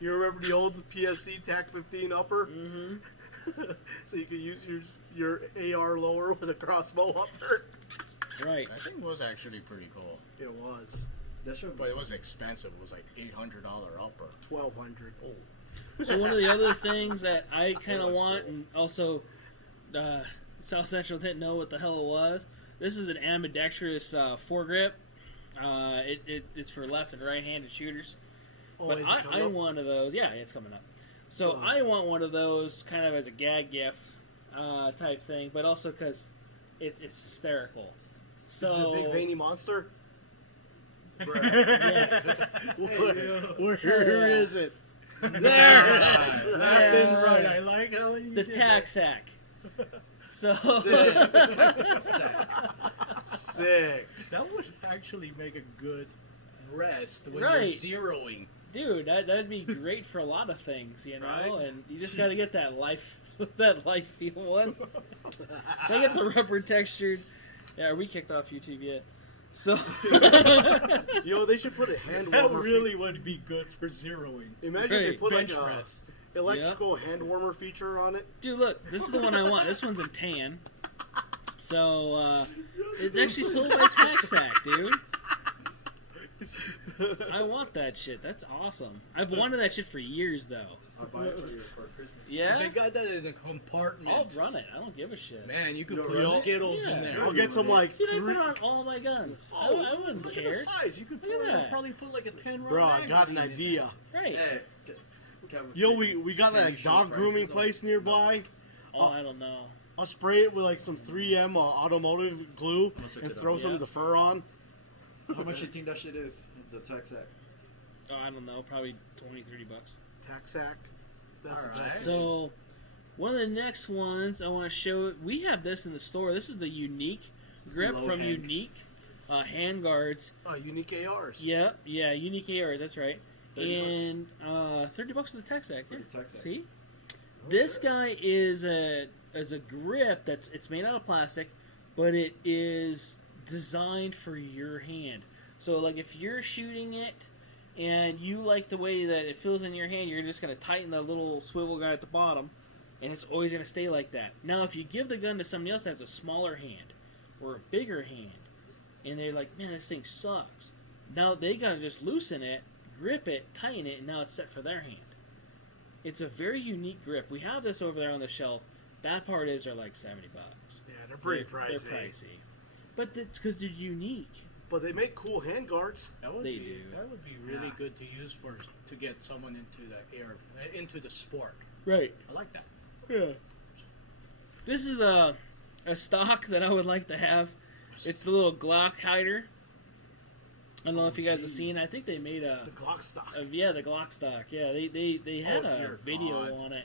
You remember the old PSC TAC 15 upper? Mm-hmm. So you could use your AR lower with a crossbow upper. Right. I think it was actually pretty cool. It was That should But it was expensive. It was like $800 upper. 1,200. So one of the other things that I kind of was want, cool. and also South Central didn't know what the hell it was. This is an ambidextrous foregrip. It's for left and right-handed shooters. Oh, But is it I coming up? want one of those. Yeah, it's coming up. So Oh. I want one of those kind of as a gag gift type thing, but also because it's hysterical. Is it So a big veiny monster? yes. Where is it? There! Yes. Left and right. I like how you The did tack that. sack. So Sick. That would actually make a good rest when Right. you're zeroing. dude, that'd be great for a lot of things, you know. Right. And you just got to get that life feel one. They get the rubber textured. Yeah, we kicked off YouTube yet. So They should put a hand That warmer. really would be good for zeroing. Imagine Right. they put like Bench a press. electrical hand warmer feature on it. dude, look, this is the one I want. This one's in tan. So it's actually sold by TaxAct, dude. I want that shit. That's awesome. I've wanted that shit for years, though. I'll buy it for you for Christmas. Yeah, They got that in a compartment. I'll run it. I don't give a shit. Man, you could Yo, put real- Skittles in Yeah. there. I'll get some like Dude, I put 3. it on all my guns. I wouldn't look care. at the size. You could Look at that. probably put like a 10 round Bro, I got an magazine in idea. Right. Hey, We got Can you that show dog grooming prices on- place nearby. Oh, I don't know. I'll spray it with like some 3M automotive glue I'll search and it up. throw some Yeah. of the fur on. How much you think that shit is? The tax act. Oh, I don't know. Probably $20-$30. Taxac. That's the Alright. best. So, one of the next ones I want to show. We have this in the store. This is the Unique grip Low from hand. Unique hand guards. Unique ARs. Yeah, Unique ARs. That's right. $30. And $30 for the tax act. For Here. the tax act. See, this guy is a grip it's made out of plastic, but it is designed for your hand. So, like, if you're shooting it and you like the way that it feels in your hand, you're just going to tighten the little swivel guy at the bottom, and it's always going to stay like that. Now, if you give the gun to somebody else that has a smaller hand or a bigger hand, and they're like, man, this thing sucks, now they got to just loosen it, grip it, tighten it, and now it's set for their hand. It's a very unique grip. We have this over there on the shelf. Bad part is they're like $70. Yeah, they're pretty They're pricey. pricey. But it's because they're unique. But they make cool hand guards. That would They be do. that would be really Yeah. good to use to get someone into the into the sport. Right. I like that. Yeah. This is a stock that I would like to have. It's the little Glock hider. I don't know if you guys have seen. I think they made The Glock stock. the Glock stock. Yeah, they had a dear video God. on it.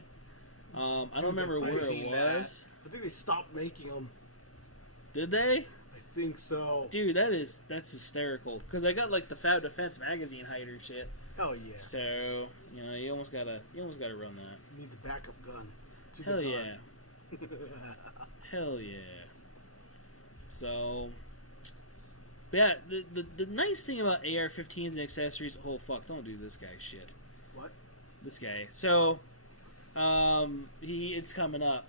I don't remember where it was. I think they stopped making them. Did they? I think so. Dude, that's hysterical. Because I got like the Fab Defense magazine hider shit. Hell yeah. So you almost gotta run that. Need the backup gun. To Hell the yeah. gun. Hell yeah. So, but yeah, the nice thing about AR-15s and accessories. Oh fuck! Don't do this guy shit. What? This guy. So, it's coming up.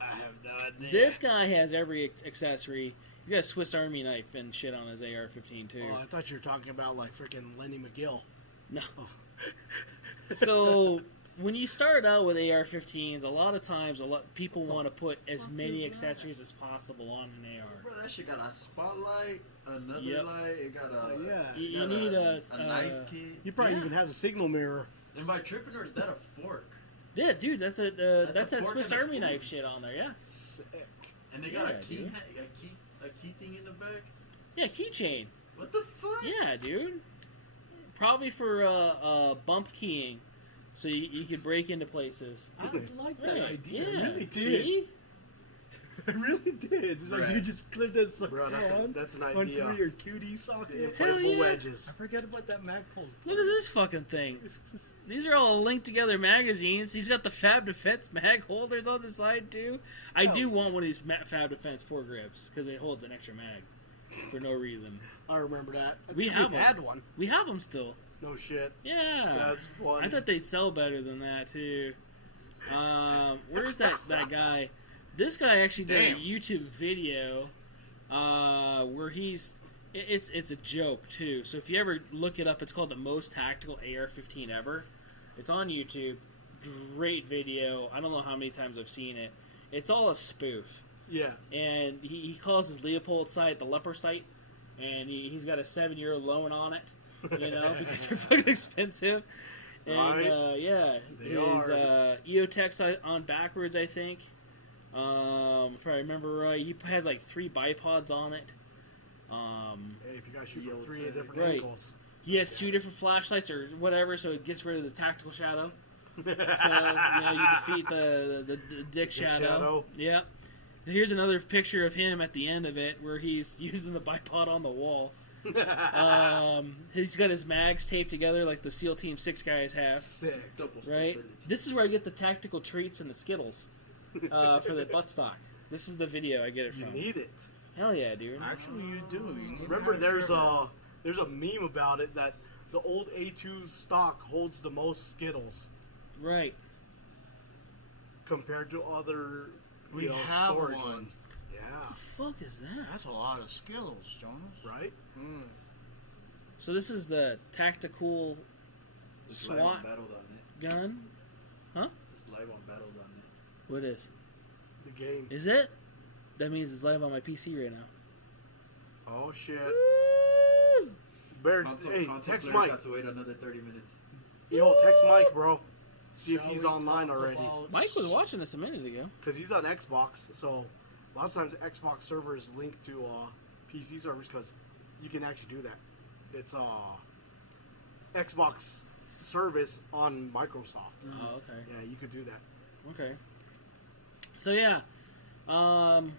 I have no idea. This guy has every accessory. He's got a Swiss Army knife and shit on his AR-15 too. Oh, I thought you were talking about like freaking Lenny McGill. No. Oh. So when you start out with AR-15s, a lot of times people want to put as many accessories as possible on an AR. Bro, that shit got a spotlight, another Yep. light. It got a Yeah. You got need a knife kit. He probably Yeah. even has a signal mirror. Am I tripping or is that a fork? Yeah, dude, that's That's a that fork Swiss and a Army spoon. knife shit on there. Yeah. Sick. And they got Yeah, a key, dude. a key thing in the back. Yeah, keychain. What the fuck? Yeah, dude. Probably for bump keying, so you could break into places. I like that Right. idea. Yeah. I really did. See? I really did. It's like Right. you just clip that sucker Bro, that's an on idea. through your QD socket. Hell Inflatable yeah. wedges. I forget about that Magpul. Look at this fucking thing. These are all linked together magazines. He's got the Fab Defense mag holders on the side too. I do want one of these Fab Defense foregrips because it holds an extra mag for no reason. I remember that. I We think have had one. We have them still. No shit. Yeah. That's fun. I thought they'd sell better than that too. Where's that guy? This guy actually did a YouTube video where it's a joke too. So if you ever look it up, it's called the most tactical AR-15 ever. It's on YouTube. Great video. I don't know how many times I've seen it. It's all a spoof. Yeah. And he calls his Leopold sight the leper sight, and he's got a 7-year loan on it, because they're fucking expensive. And Right. yeah, They his are. EOTech's on backwards, I think. If I remember right, he has like 3 bipods on it. Hey, if you gotta shoot from Yo, 3 Ted. different Right. angles. He has 2 different flashlights or whatever, so it gets rid of the tactical shadow. So you defeat the dick shadow. Yep. Here's another picture of him at the end of it, where he's using the bipod on the wall. He's got his mags taped together like the SEAL Team 6 guys have. Sick. Double Right? stability. This is where I get the tactical treats and the Skittles for the buttstock. This is the video I get it You from. need it. Hell yeah, dude. Actually, you do. You need to Remember, have there's it. a meme about it that the old A2 stock holds the most Skittles Right. compared to other We have storage one. ones. Yeah. The fuck is that? That's a lot of Skittles, Jonas. Right? Mm. So this is the tactical It's live SWAT on Battle.net. gun. It's live on Battle.net. What is? The game. Is it? That means it's live on my PC right now. Oh shit. Woo! Bear, Console hey, players text Mike. have to wait another 30 minutes. Yo, text Mike, bro. See if Shall he's we online talk already. about Mike was watching us a minute ago. Because he's on Xbox, so lots of times Xbox servers link to PC servers because you can actually do that. It's Xbox service on Microsoft. Oh, okay. Yeah, you could do that. Okay. So yeah, and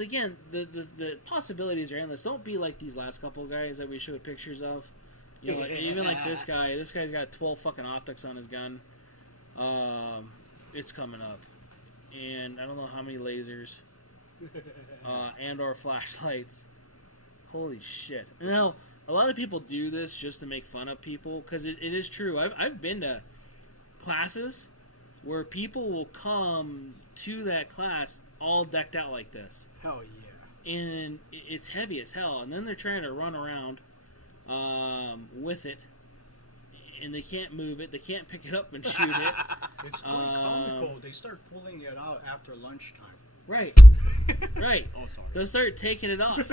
again, the possibilities are endless. Don't be like these last couple of guys that we showed pictures of. Like, even like this guy. This guy's got 12 fucking optics on his gun. It's coming up, and I don't know how many lasers, and or flashlights. Holy shit! Now a lot of people do this just to make fun of people because it is true. I've been to classes where people will come to that class all decked out like this, Hell yeah. and it's heavy as hell, and then they're trying to run around with it, and they can't move it, they can't pick it up and shoot it. It's quite comical. They start pulling it out after lunchtime. Right. Oh, sorry. They'll start taking it off.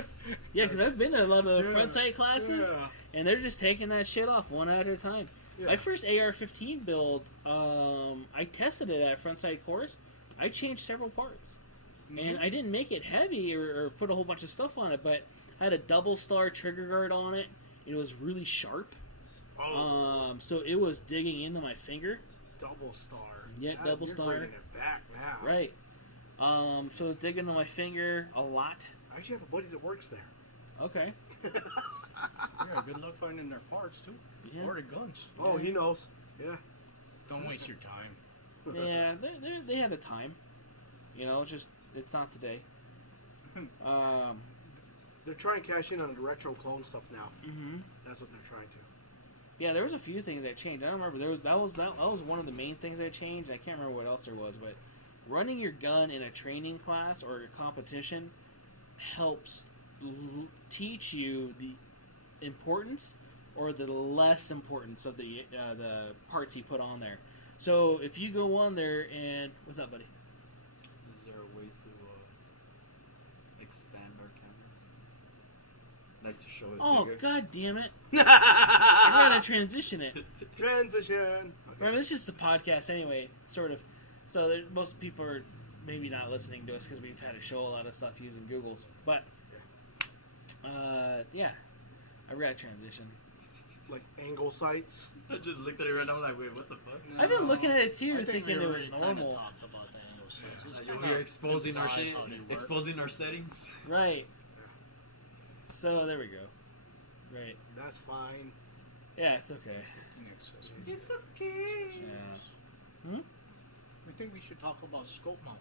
Yeah, because I've been to a lot of the front sight classes, Yeah. and they're just taking that shit off one at a time. Yeah. My first AR-15 build, I tested it at front sight course. I changed several parts, and I didn't make it heavy or put a whole bunch of stuff on it, but I had a double star trigger guard on it. It was really sharp, so it was digging into my finger. Double star. Yeah, Now double you're star. bringing it back now. Right. So it was digging into my finger a lot. I actually have a buddy that works there. Okay. Yeah, good luck finding their parts too. Yeah. Or the guns. Oh, he knows. Yeah. Don't waste your time. Yeah, they had a time. Just it's not today. They're trying to cash in on the retro clone stuff now. Mm-hmm. That's what they're trying to. Yeah, there was a few things that changed. I don't remember. That was one of the main things that changed. I can't remember what else there was, but running your gun in a training class or a competition helps teach you the importance or the less importance of the parts you put on there. So if you go on there and what's up, buddy? Is there a way to expand our cameras? Like to show it Oh, bigger? god damn it! I gotta transition it. Transition. Okay. Remember, it's just the podcast anyway, sort of. So most people are maybe not listening to us because we've had to show a lot of stuff using Google's. But, yeah, I gotta transition. Like angle sights. I just looked at it right now. I'm like, wait, what the fuck? No, I've been looking at it too, I think thinking we it was already kinda normal. talked about the angle sets. It's Like, kinda we're exposing our implied shit, how they work. exposing our settings. Right. So there we go. Right. That's fine. Yeah, it's okay. It's okay. Yeah. Hmm? I think we should talk about scope mount.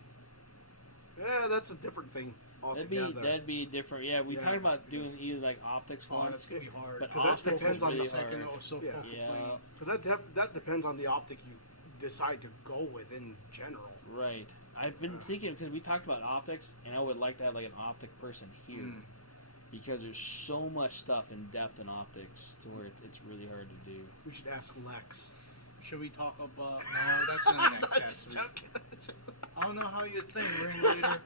Yeah, that's a different thing altogether. That'd be different. Yeah, we Yeah. talked about doing either like optics Oh, ones. that's gonna be hard. But Because that optics depends is on the really second hard. or so Yeah. focal Yeah. plane. Because that depends on the optic you decide to go with in general. Right. I've been thinking because we talked about optics, and I would like to have like an optic person here Mm. because there's so much stuff in depth in optics to where it's really hard to do. We should ask Lex. Should we talk about? No, that's not an accessory. I don't know how you think, Ringleader.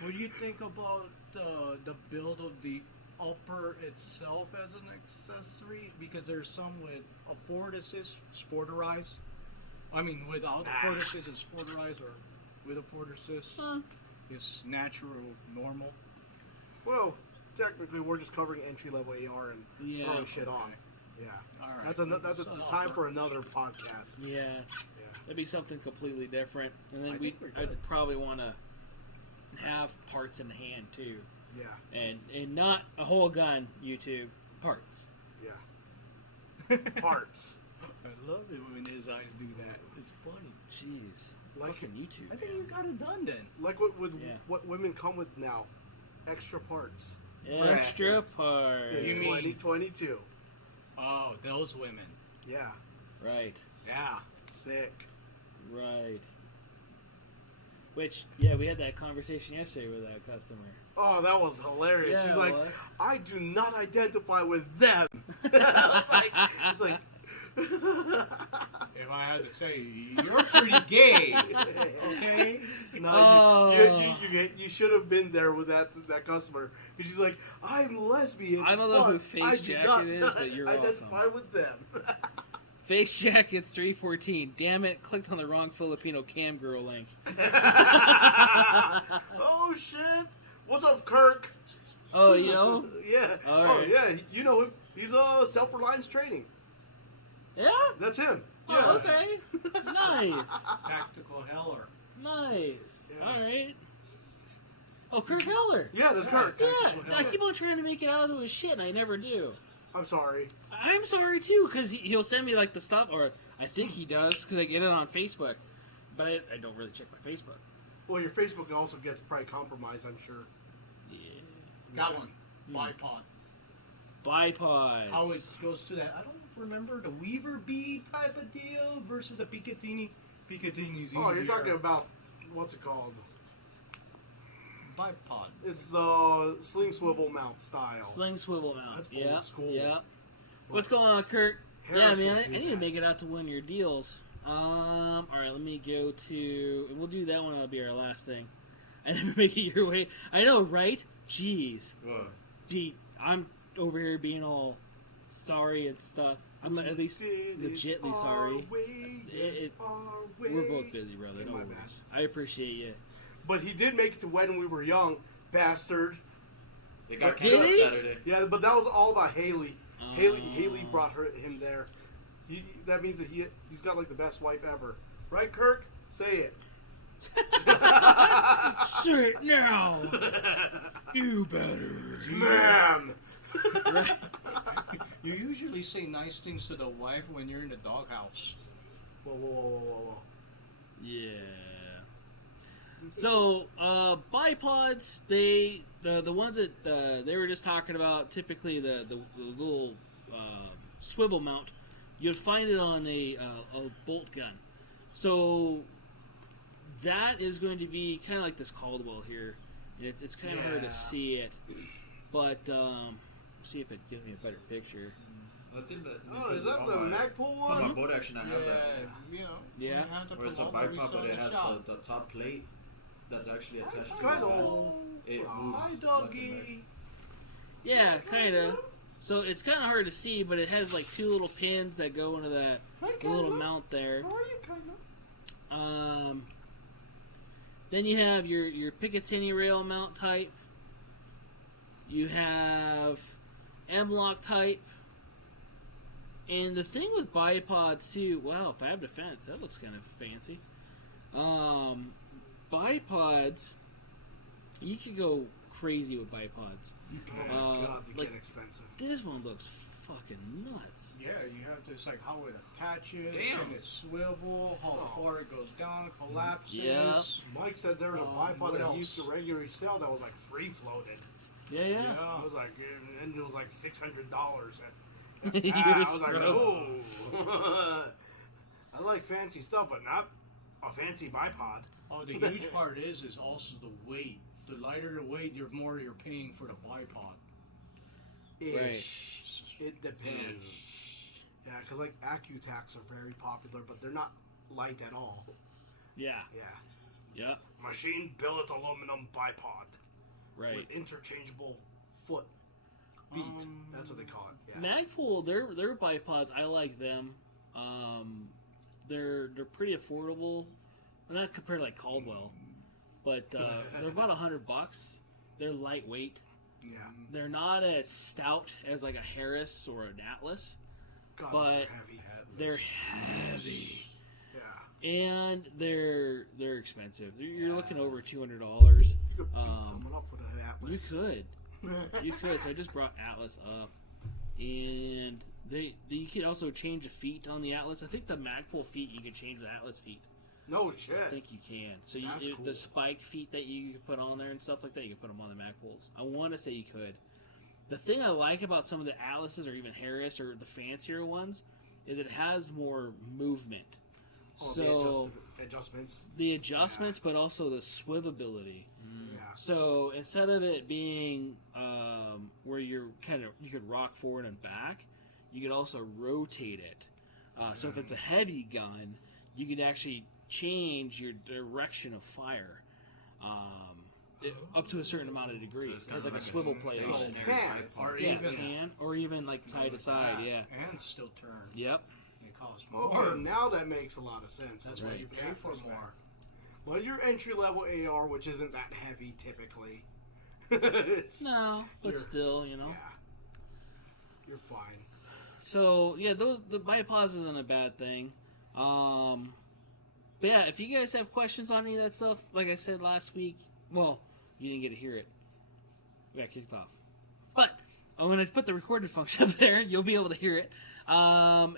What do you think about the build of the upper itself as an accessory? Because there's some with a forward assist sporterized. I mean, without a forward assist is sporterized, or with a forward assist is natural, normal. Well, technically, we're just covering entry level AR and Yeah. throwing shit on. Yeah. All right. That's a So- time for another podcast. Yeah. Yeah. That'd be something completely different, and then I think we're I'd good. probably want to have parts in hand too, Yeah. and not a whole gun. YouTube parts. Yeah. Parts. I love it when his eyes do that. It's funny. Jeez, Like- fucking YouTube. I think you got it done then. Like with Yeah. what women come with now. Extra parts. Extra parts. You mean- 2022. Oh, those women. Yeah. Right, Yeah. Sick. right. Which, yeah, we had that conversation yesterday with that customer. Oh, that was hilarious. Yeah, She's it like, was. I do not identify with them. it's like, If I had to say, you're pretty gay. Okay? no, Oh. you should have been there with that customer. Because she's like, I'm lesbian. I don't know who but Face I do Jacket not is, but you're identify with them. Face Jacket 314. Damn it, clicked on the wrong Filipino cam girl link. Oh shit! What's up, Kirk? Oh, you know? Yeah. All Oh right. yeah, you know him. He's self-reliance training. Yeah? That's him. Oh, Yeah. okay. Nice. Tactical Heller. Nice. Yeah. Alright. Oh, Kirk Heller. Yeah, that's Kirk. Yeah, I keep on trying to make it out of his shit, and I never do. I'm sorry. I'm sorry, too, because he'll send me, like, the stuff, or I think he does, because I get it on Facebook. But I don't really check my Facebook. Well, your Facebook also gets probably compromised, I'm sure. Yeah. Got one. Bipod. Bipods. How it goes to that. I don't remember the Weaver bead type of deal versus a Picatinny. Picatinny's Oh, you're easier. talking about, what's it called? Bipod. It's the sling swivel mount style. Sling swivel mount. That's Yeah. old school. Yeah. What's going on, Kurt? Harris yeah, man, just I did need to that. make it out to one of your deals. All right, let me go to. We'll do that one. That'll be our last thing. And then make it your way. I know, right? Jeez, What? I'm over here being all sorry and stuff. I'm at least legitly sorry. We're both busy, brother. Yeah, No my worries. bad. I appreciate you. But he did make it to When We Were Young, bastard. They got Did canceled he? Saturday. Yeah, but that was all about Haley. Oh. Haley brought him there. That means that he's got like the best wife ever, right, Kirk? Say it. Say it now. You better. Man. Right? You usually say nice things to the wife when you're in the doghouse. Whoa. Yeah. So, bipods, the ones that they were just talking about, typically the little swivel mount, you'd find it on a bolt gun. So that is going to be kind of like this Caldwell here. And it's kind of hard to see it, but see if it gives me a better picture. I think that. Oh, is that the Magpul On my one? boat action, I have that. Yeah. Where it's a bipod, but it has the top plate that's actually attached to Hello. it. It Hi, moves. doggy. Yeah, kind of. So it's kind of hard to see, but it has like two little pins that go into the little mount there. How are you, Kylo? Then you have your Picatinny rail mount type. You have M-lock type. And the thing with bipods too, wow, Fab Defense, that looks kind of fancy. Bipods, you could go crazy with bipods. Oh my God, they like, get expensive. This one looks fucking nuts. Yeah, you have to. It's like how it attaches, Damn. and it swivel, how far it goes down, collapses. Yeah. Mike said there was a what bipod that he else? used to regularly sell that was like free floated. Yeah. It was like, and it was like $600. You're I was like, screwed. oh. I like fancy stuff, but not a fancy bipod. Oh, the huge part is also the weight. The lighter the weight, the more you're paying for the bipod. Ish. It depends. Yeah, because like AccuTacs are very popular, but they're not light at all. Yeah. Yeah. Machine billet aluminum bipod Right. with interchangeable feet. That's what they call it. Yeah. Magpul, their bipods, I like them. They're pretty affordable. Not compared to like Caldwell, but they're about $100. They're lightweight. Yeah. They're not as stout as like a Harris or an Atlas, God, but those are heavy. they're heavy. Yeah. And they're expensive. You're looking over $200. You could beat someone up with an You Atlas. could. So I just brought Atlas up, and you can also change the feet on the Atlas. I think the Magpul feet you can change with Atlas feet. No shit. I think you can. So That's cool. the spike feet that you can put on there and stuff like that, you can put them on the Magpuls. I want to say you could. The thing I like about some of the Atlases or even Harris or the fancier ones is it has more movement. Oh, So the adjustments. the adjustments, but also the swivelability. Yeah. So instead of it being where you could rock forward and back, you could also rotate it. So if it's a heavy gun, you could actually change your direction of fire up to a certain amount of degrees. It has like a swivel plate on it. stationary Pan. bipod. Or Yeah, even pan, or even like side to side. Yeah. and still turn. Yep. They cost more. Okay, now that makes a lot of sense. That's why you pay Yeah, for respect. more. Well, your entry level AR, which isn't that heavy typically, it's, No, but You're- still, yeah, you're fine. So yeah, the bipods isn't a bad thing. But yeah, if you guys have questions on any of that stuff, like I said last week, well, you didn't get to hear it. We got kicked off. But I'm gonna put the recorded function up there. You'll be able to hear it.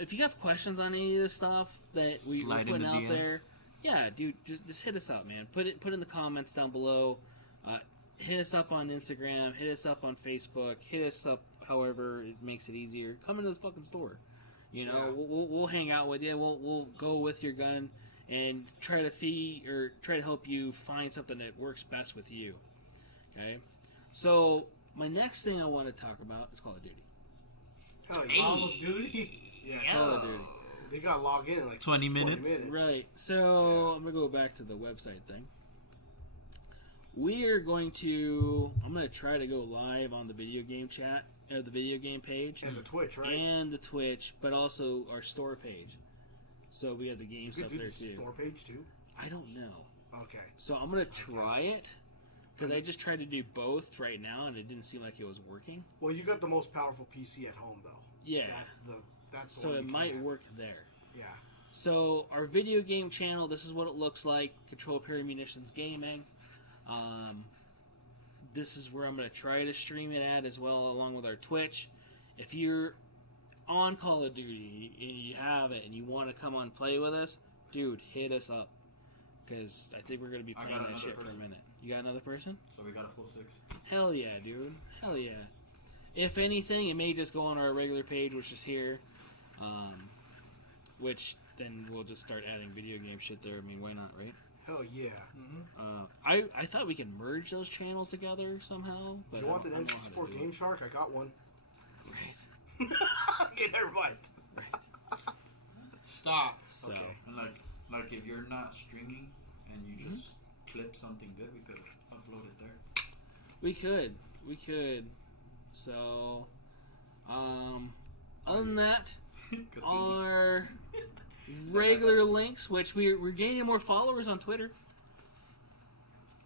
If you have questions on any of this stuff that we're Slide in putting the out DMs. there, yeah, dude, just hit us up, man. Put in the comments down below. Hit us up on Instagram. Hit us up on Facebook. Hit us up however it makes it easier. Come into this fucking store. You know, Yeah. we'll hang out with you. We'll go with your gun and try to help you find something that works best with you. Okay. So my next thing I want to talk about is Call of Duty. Hell yeah. Call of Duty. Yeah, Call of Duty. they gotta log in in like 20 minutes. Right. So I'm gonna go back to the website thing. I'm gonna try to go live on the video game chat, the video game page, And the Twitch, right? and the Twitch, but also our store page. So we have the game you stuff could do there the too. store page too. I don't know. Okay. So I'm gonna try it because I just tried to do both right now, and it didn't seem like it was working. Well, you got the most powerful PC at home, though. Yeah. That's the So one it you can might have. work there. Yeah. So our video game channel, this is what it looks like. Control Perry Munitions Gaming. This is where I'm going to try to stream it at as well, along with our Twitch. If you're on Call of Duty and you have it and you want to come on play with us, dude, hit us up. Because I think we're going to be playing that shit for a minute. You got another person? So we got a full 6. Hell yeah, dude. Hell yeah. If anything, it may just go on our regular page, which is here. Which then we'll just start adding video game shit there. I mean, why not, right? Hell yeah. I thought we could merge those channels together somehow. But Do you want an N64 Game Shark? I got one. Right. Okay, never mind. Right. Stop. So, Okay. And like if you're not streaming and you just clip something good, we could upload it there. we could. So, other than that, our regular links, which we're gaining more followers on Twitter.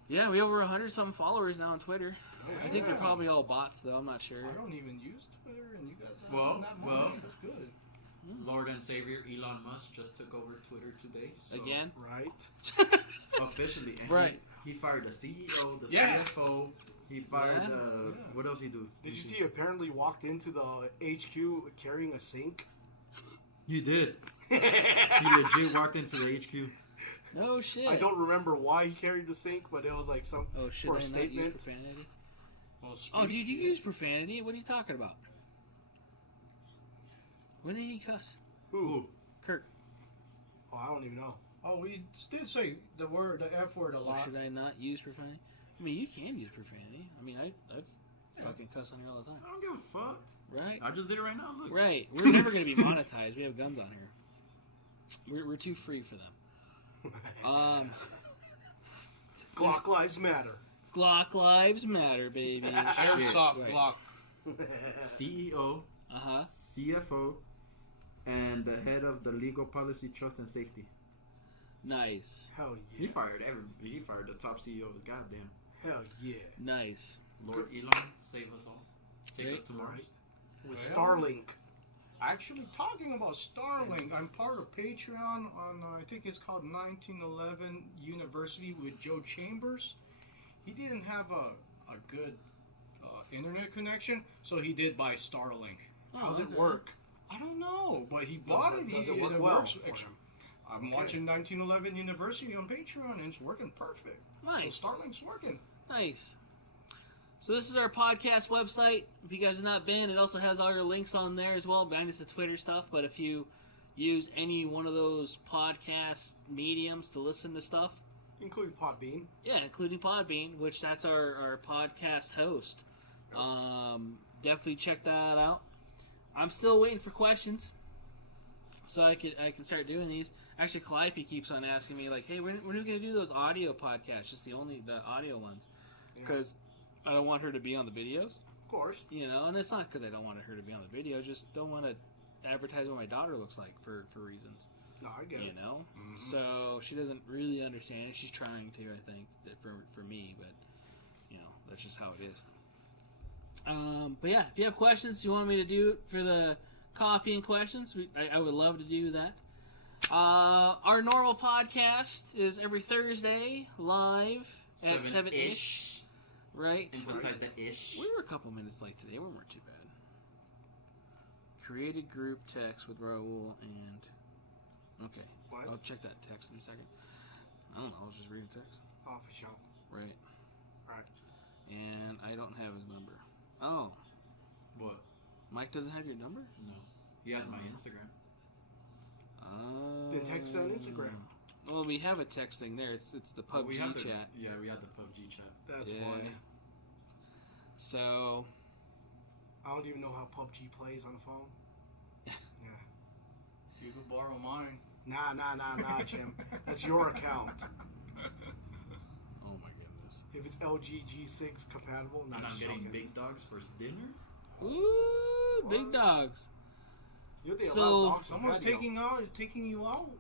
Yeah, we have over 100-something followers now on Twitter. I think they're probably all bots, though. I'm not sure. I don't even use Twitter, and you guys have Well, that well. money. That's good. Lord and Savior Elon Musk just took over Twitter today. So Again? Right. Officially. And Right. He fired the CEO, the Yeah. CFO. He fired Yeah. What else he do? Did you see? Apparently, walked into the HQ carrying a sink. He did. He legit walked into the HQ. No shit. I don't remember why he carried the sink, but it was like some Oh, should for I a not use statement. profanity? Well, Oh, dude, you use profanity? What are you talking about? When did he cuss? Who? Kirk. Oh, I don't even know. Oh, we did say the F word a Or lot. should I not use profanity? I mean, you can use profanity. I mean, I fucking cuss on here all the time. I don't give a fuck. Right? I just did it right now. Look. Right. We're never going to be monetized. We have guns on here. We're too free for them. Glock lives matter. Glock lives matter, baby. Airsoft Right. block. CEO, Uh-huh. CFO, and the head of the Legal Policy, Trust, and Safety. Nice. Hell He yeah. fired He fired the top CEOs. Goddamn. Hell yeah. Nice. Lord Elon, save us all. Save Right. us tomorrow. Right. With Well, Starlink. Actually, talking about Starlink, I'm part of Patreon on, I think it's called 1911 University with Joe Chambers. He didn't have a good internet connection, so he did buy Starlink. How's it okay. work? I don't know, but he bought it. Does He- it work it well works for ex- him? I'm Okay. watching 1911 University on Patreon, and it's working perfect. Nice. So Starlink's working. Nice. So this is our podcast website. If you guys have not been, it also has all your links on there as well, behind us the Twitter stuff. But if you use any one of those podcast mediums to listen to stuff, Including Podbean. yeah, including Podbean, which that's our podcast host. Definitely check that out. I'm still waiting for questions, so I can start doing these. Actually, Calliope keeps on asking me like, "Hey, when are we going to do those audio podcasts? Just the audio ones?" Yeah. Because I don't want her to be on the videos, Of course. you know. And it's not because I don't want her to be on the video. Just don't want to advertise what my daughter looks like for reasons, No, I get you it. know. Mm-hmm. So she doesn't really understand. She's trying to, I think, for me, but you know, that's just how it is. But yeah, if you have questions, you want me to do it for the coffee and questions, I would love to do that. Our normal podcast is every Thursday live at 7-ish. Right? Emphasize the ish. We were a couple minutes late today. We weren't too bad. Created group text with Raul and... Okay. What? I'll check that text in a second. I don't know. I was just reading text. Oh, for sure. Right. Right. And I don't have his number. Oh. What? Mike doesn't have your number? No. He has my Instagram. Then text on Instagram. Well, we have a text thing there. It's the Oh, we PUBG have the- chat. Yeah, we have the PUBG chat. That's Yeah. funny. So, I don't even know how PUBG plays on the phone. Yeah. You could borrow mine. Nah, Jim. That's your account. oh my goodness. If it's LG G6 compatible, And not I'm getting joking. big dogs for dinner. Ooh, big dogs. You're the So- allowed dogs. on Someone's patio. taking you out.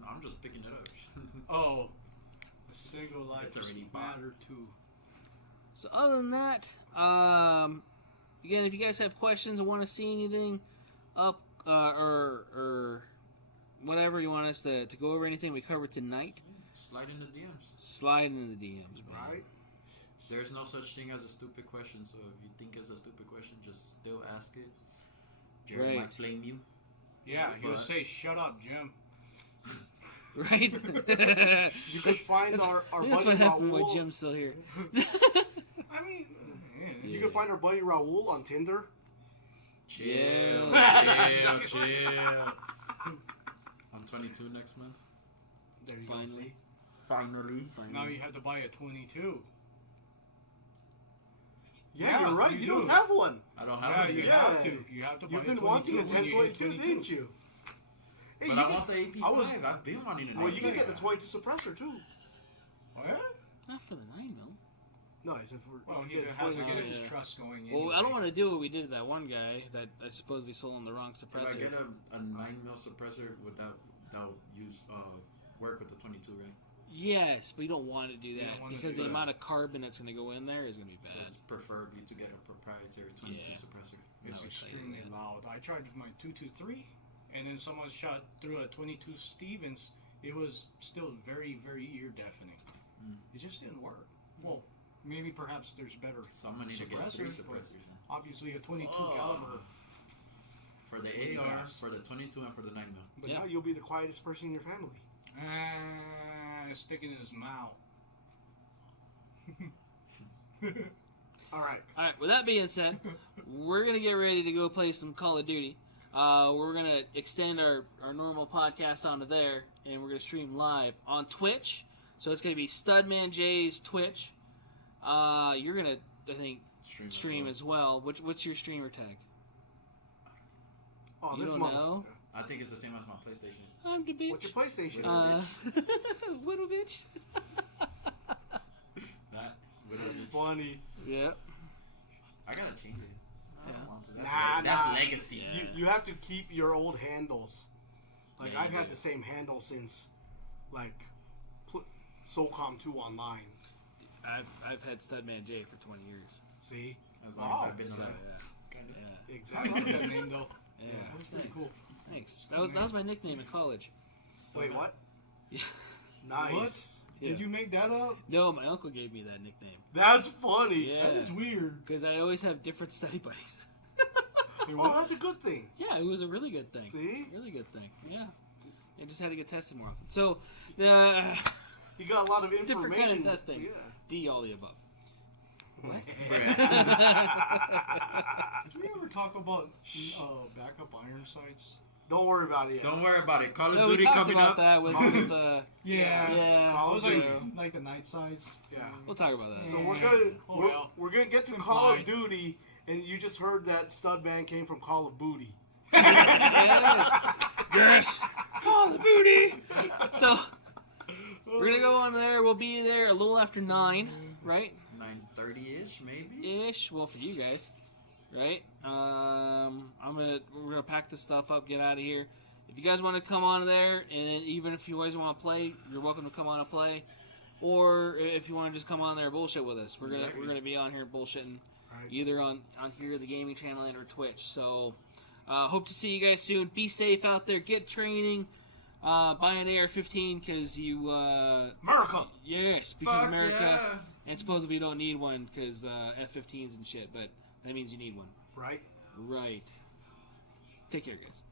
No, I'm just picking it up. Oh, a single life It's already bought. matter too. So other than that, again, if you guys have questions or want to see anything up or whatever you want us to go over, anything we covered tonight, Slide in the DMs. slide into the DMs, man. Right? There's no such thing as a stupid question, so if you think it's a stupid question, just still ask it. Jared Right. might flame you. Yeah, he would But- say, "Shut up, Jim." Right? You could find our That's buddy what happened when Raul. Jim's still here. I mean, yeah. You can find our buddy Raul on Tinder. Chill, Yeah. chill. I'm 22 next month. There you go. Finally. See? Finally. Now you have to buy a 22. Yeah, Yeah, you're right. you You do. don't have one. I don't have Yeah, it you yet. have to. You have to buy You've a been 22 wanting a when you hit 1022, didn't you? Hey, But you I want the AP5. I was- I've been wanting an Well, AP5. you can get the 22 suppressor too. What? Not for the 9 mil. No, he said for Well, you he get has to 22. get his Yeah. trust going. Well, anyway. I don't want to do what we did to that one guy that I suppose we sold on the wrong If I suppressor. get a 9mm suppressor, would that use work with the 22, right? Yes, but you don't want to do You that don't wanna because do the that. amount of carbon that's going to go in there is going to be So bad. it's preferably to get a proprietary 22 Yeah. suppressor. It's No, it's like extremely that. loud. I tried my 223, and then someone shot through a 22 Stevens. It was still very, very ear deafening. Mm. It just didn't work. Well, maybe perhaps there's better. So I'm gonna need to get 3 Suppressors, but- suppressors then. Obviously, a 22 Oh. caliber. For the Really AR, fast. for the 22, and for the 9mm. But Yeah. now you'll be the quietest person in your family. Stick it in his mouth. All right. All right. With that being said, we're gonna get ready to go play some Call of Duty. We're gonna extend our normal podcast onto there, and we're gonna stream live on Twitch. So it's gonna be Studman J's Twitch. You're gonna, I think, stream as well. What's your streamer tag? Oh, You this don't motherfucker. know? I think it's the same as my PlayStation. I'm the bitch. What's your PlayStation? Little bitch. That, It's funny. Yep. I gotta change it. I don't Yeah. want to. Nah, That's nah. legacy. Yeah. You have to keep your old handles. Like Yeah, you I've had do. the same handle since like SOCOM 2 online. I've had Studman J for 20 years. See? As long Wow. as I've been So alive. yeah. Yeah. I Exactly. like that name though. Yeah. That's pretty cool. Thanks. That was my nickname in college. Wait, what? Yeah. Nice. Did you make that up? No, my uncle gave me that nickname. That's funny. Yeah. That is weird. Because I always have different study buddies. Oh, that's a good thing. Yeah, it was a really good thing. See? Really good thing. Yeah. I just had to get tested more often. So, You got a lot of information. different kind of testing. Yeah. D all the above. Did we ever talk about backup iron sights? Don't worry about it yet. Don't worry about it. Call of No, we Duty talked coming about up. that with the. Yeah. Call Those of are Duty. like the night sides. Yeah. We'll talk about that. So Yeah. we're gonna Oh, we're, well. we're gonna get to It's Call of implied. Duty, and you just heard that stud band came from Call of Booty. Yes. Call the booty. So we're gonna go on there. We'll be there a little after 9, right? 9:30ish, maybe. Ish. Well, for you guys, right? We're gonna pack this stuff up, get out of here. If you guys want to come on there, and even if you guys want to play, you're welcome to come on and play. Or if you want to just come on there and bullshit with us, we're gonna be on here bullshitting, Right. either on here, the gaming channel, and or Twitch. So hope to see you guys soon. Be safe out there. Get training. Buy an AR-15 because you. America. Yes, because Fuck America. yeah. And supposedly you don't need one because F-15s and shit, but that means you need one. Right. Right. Take care, guys.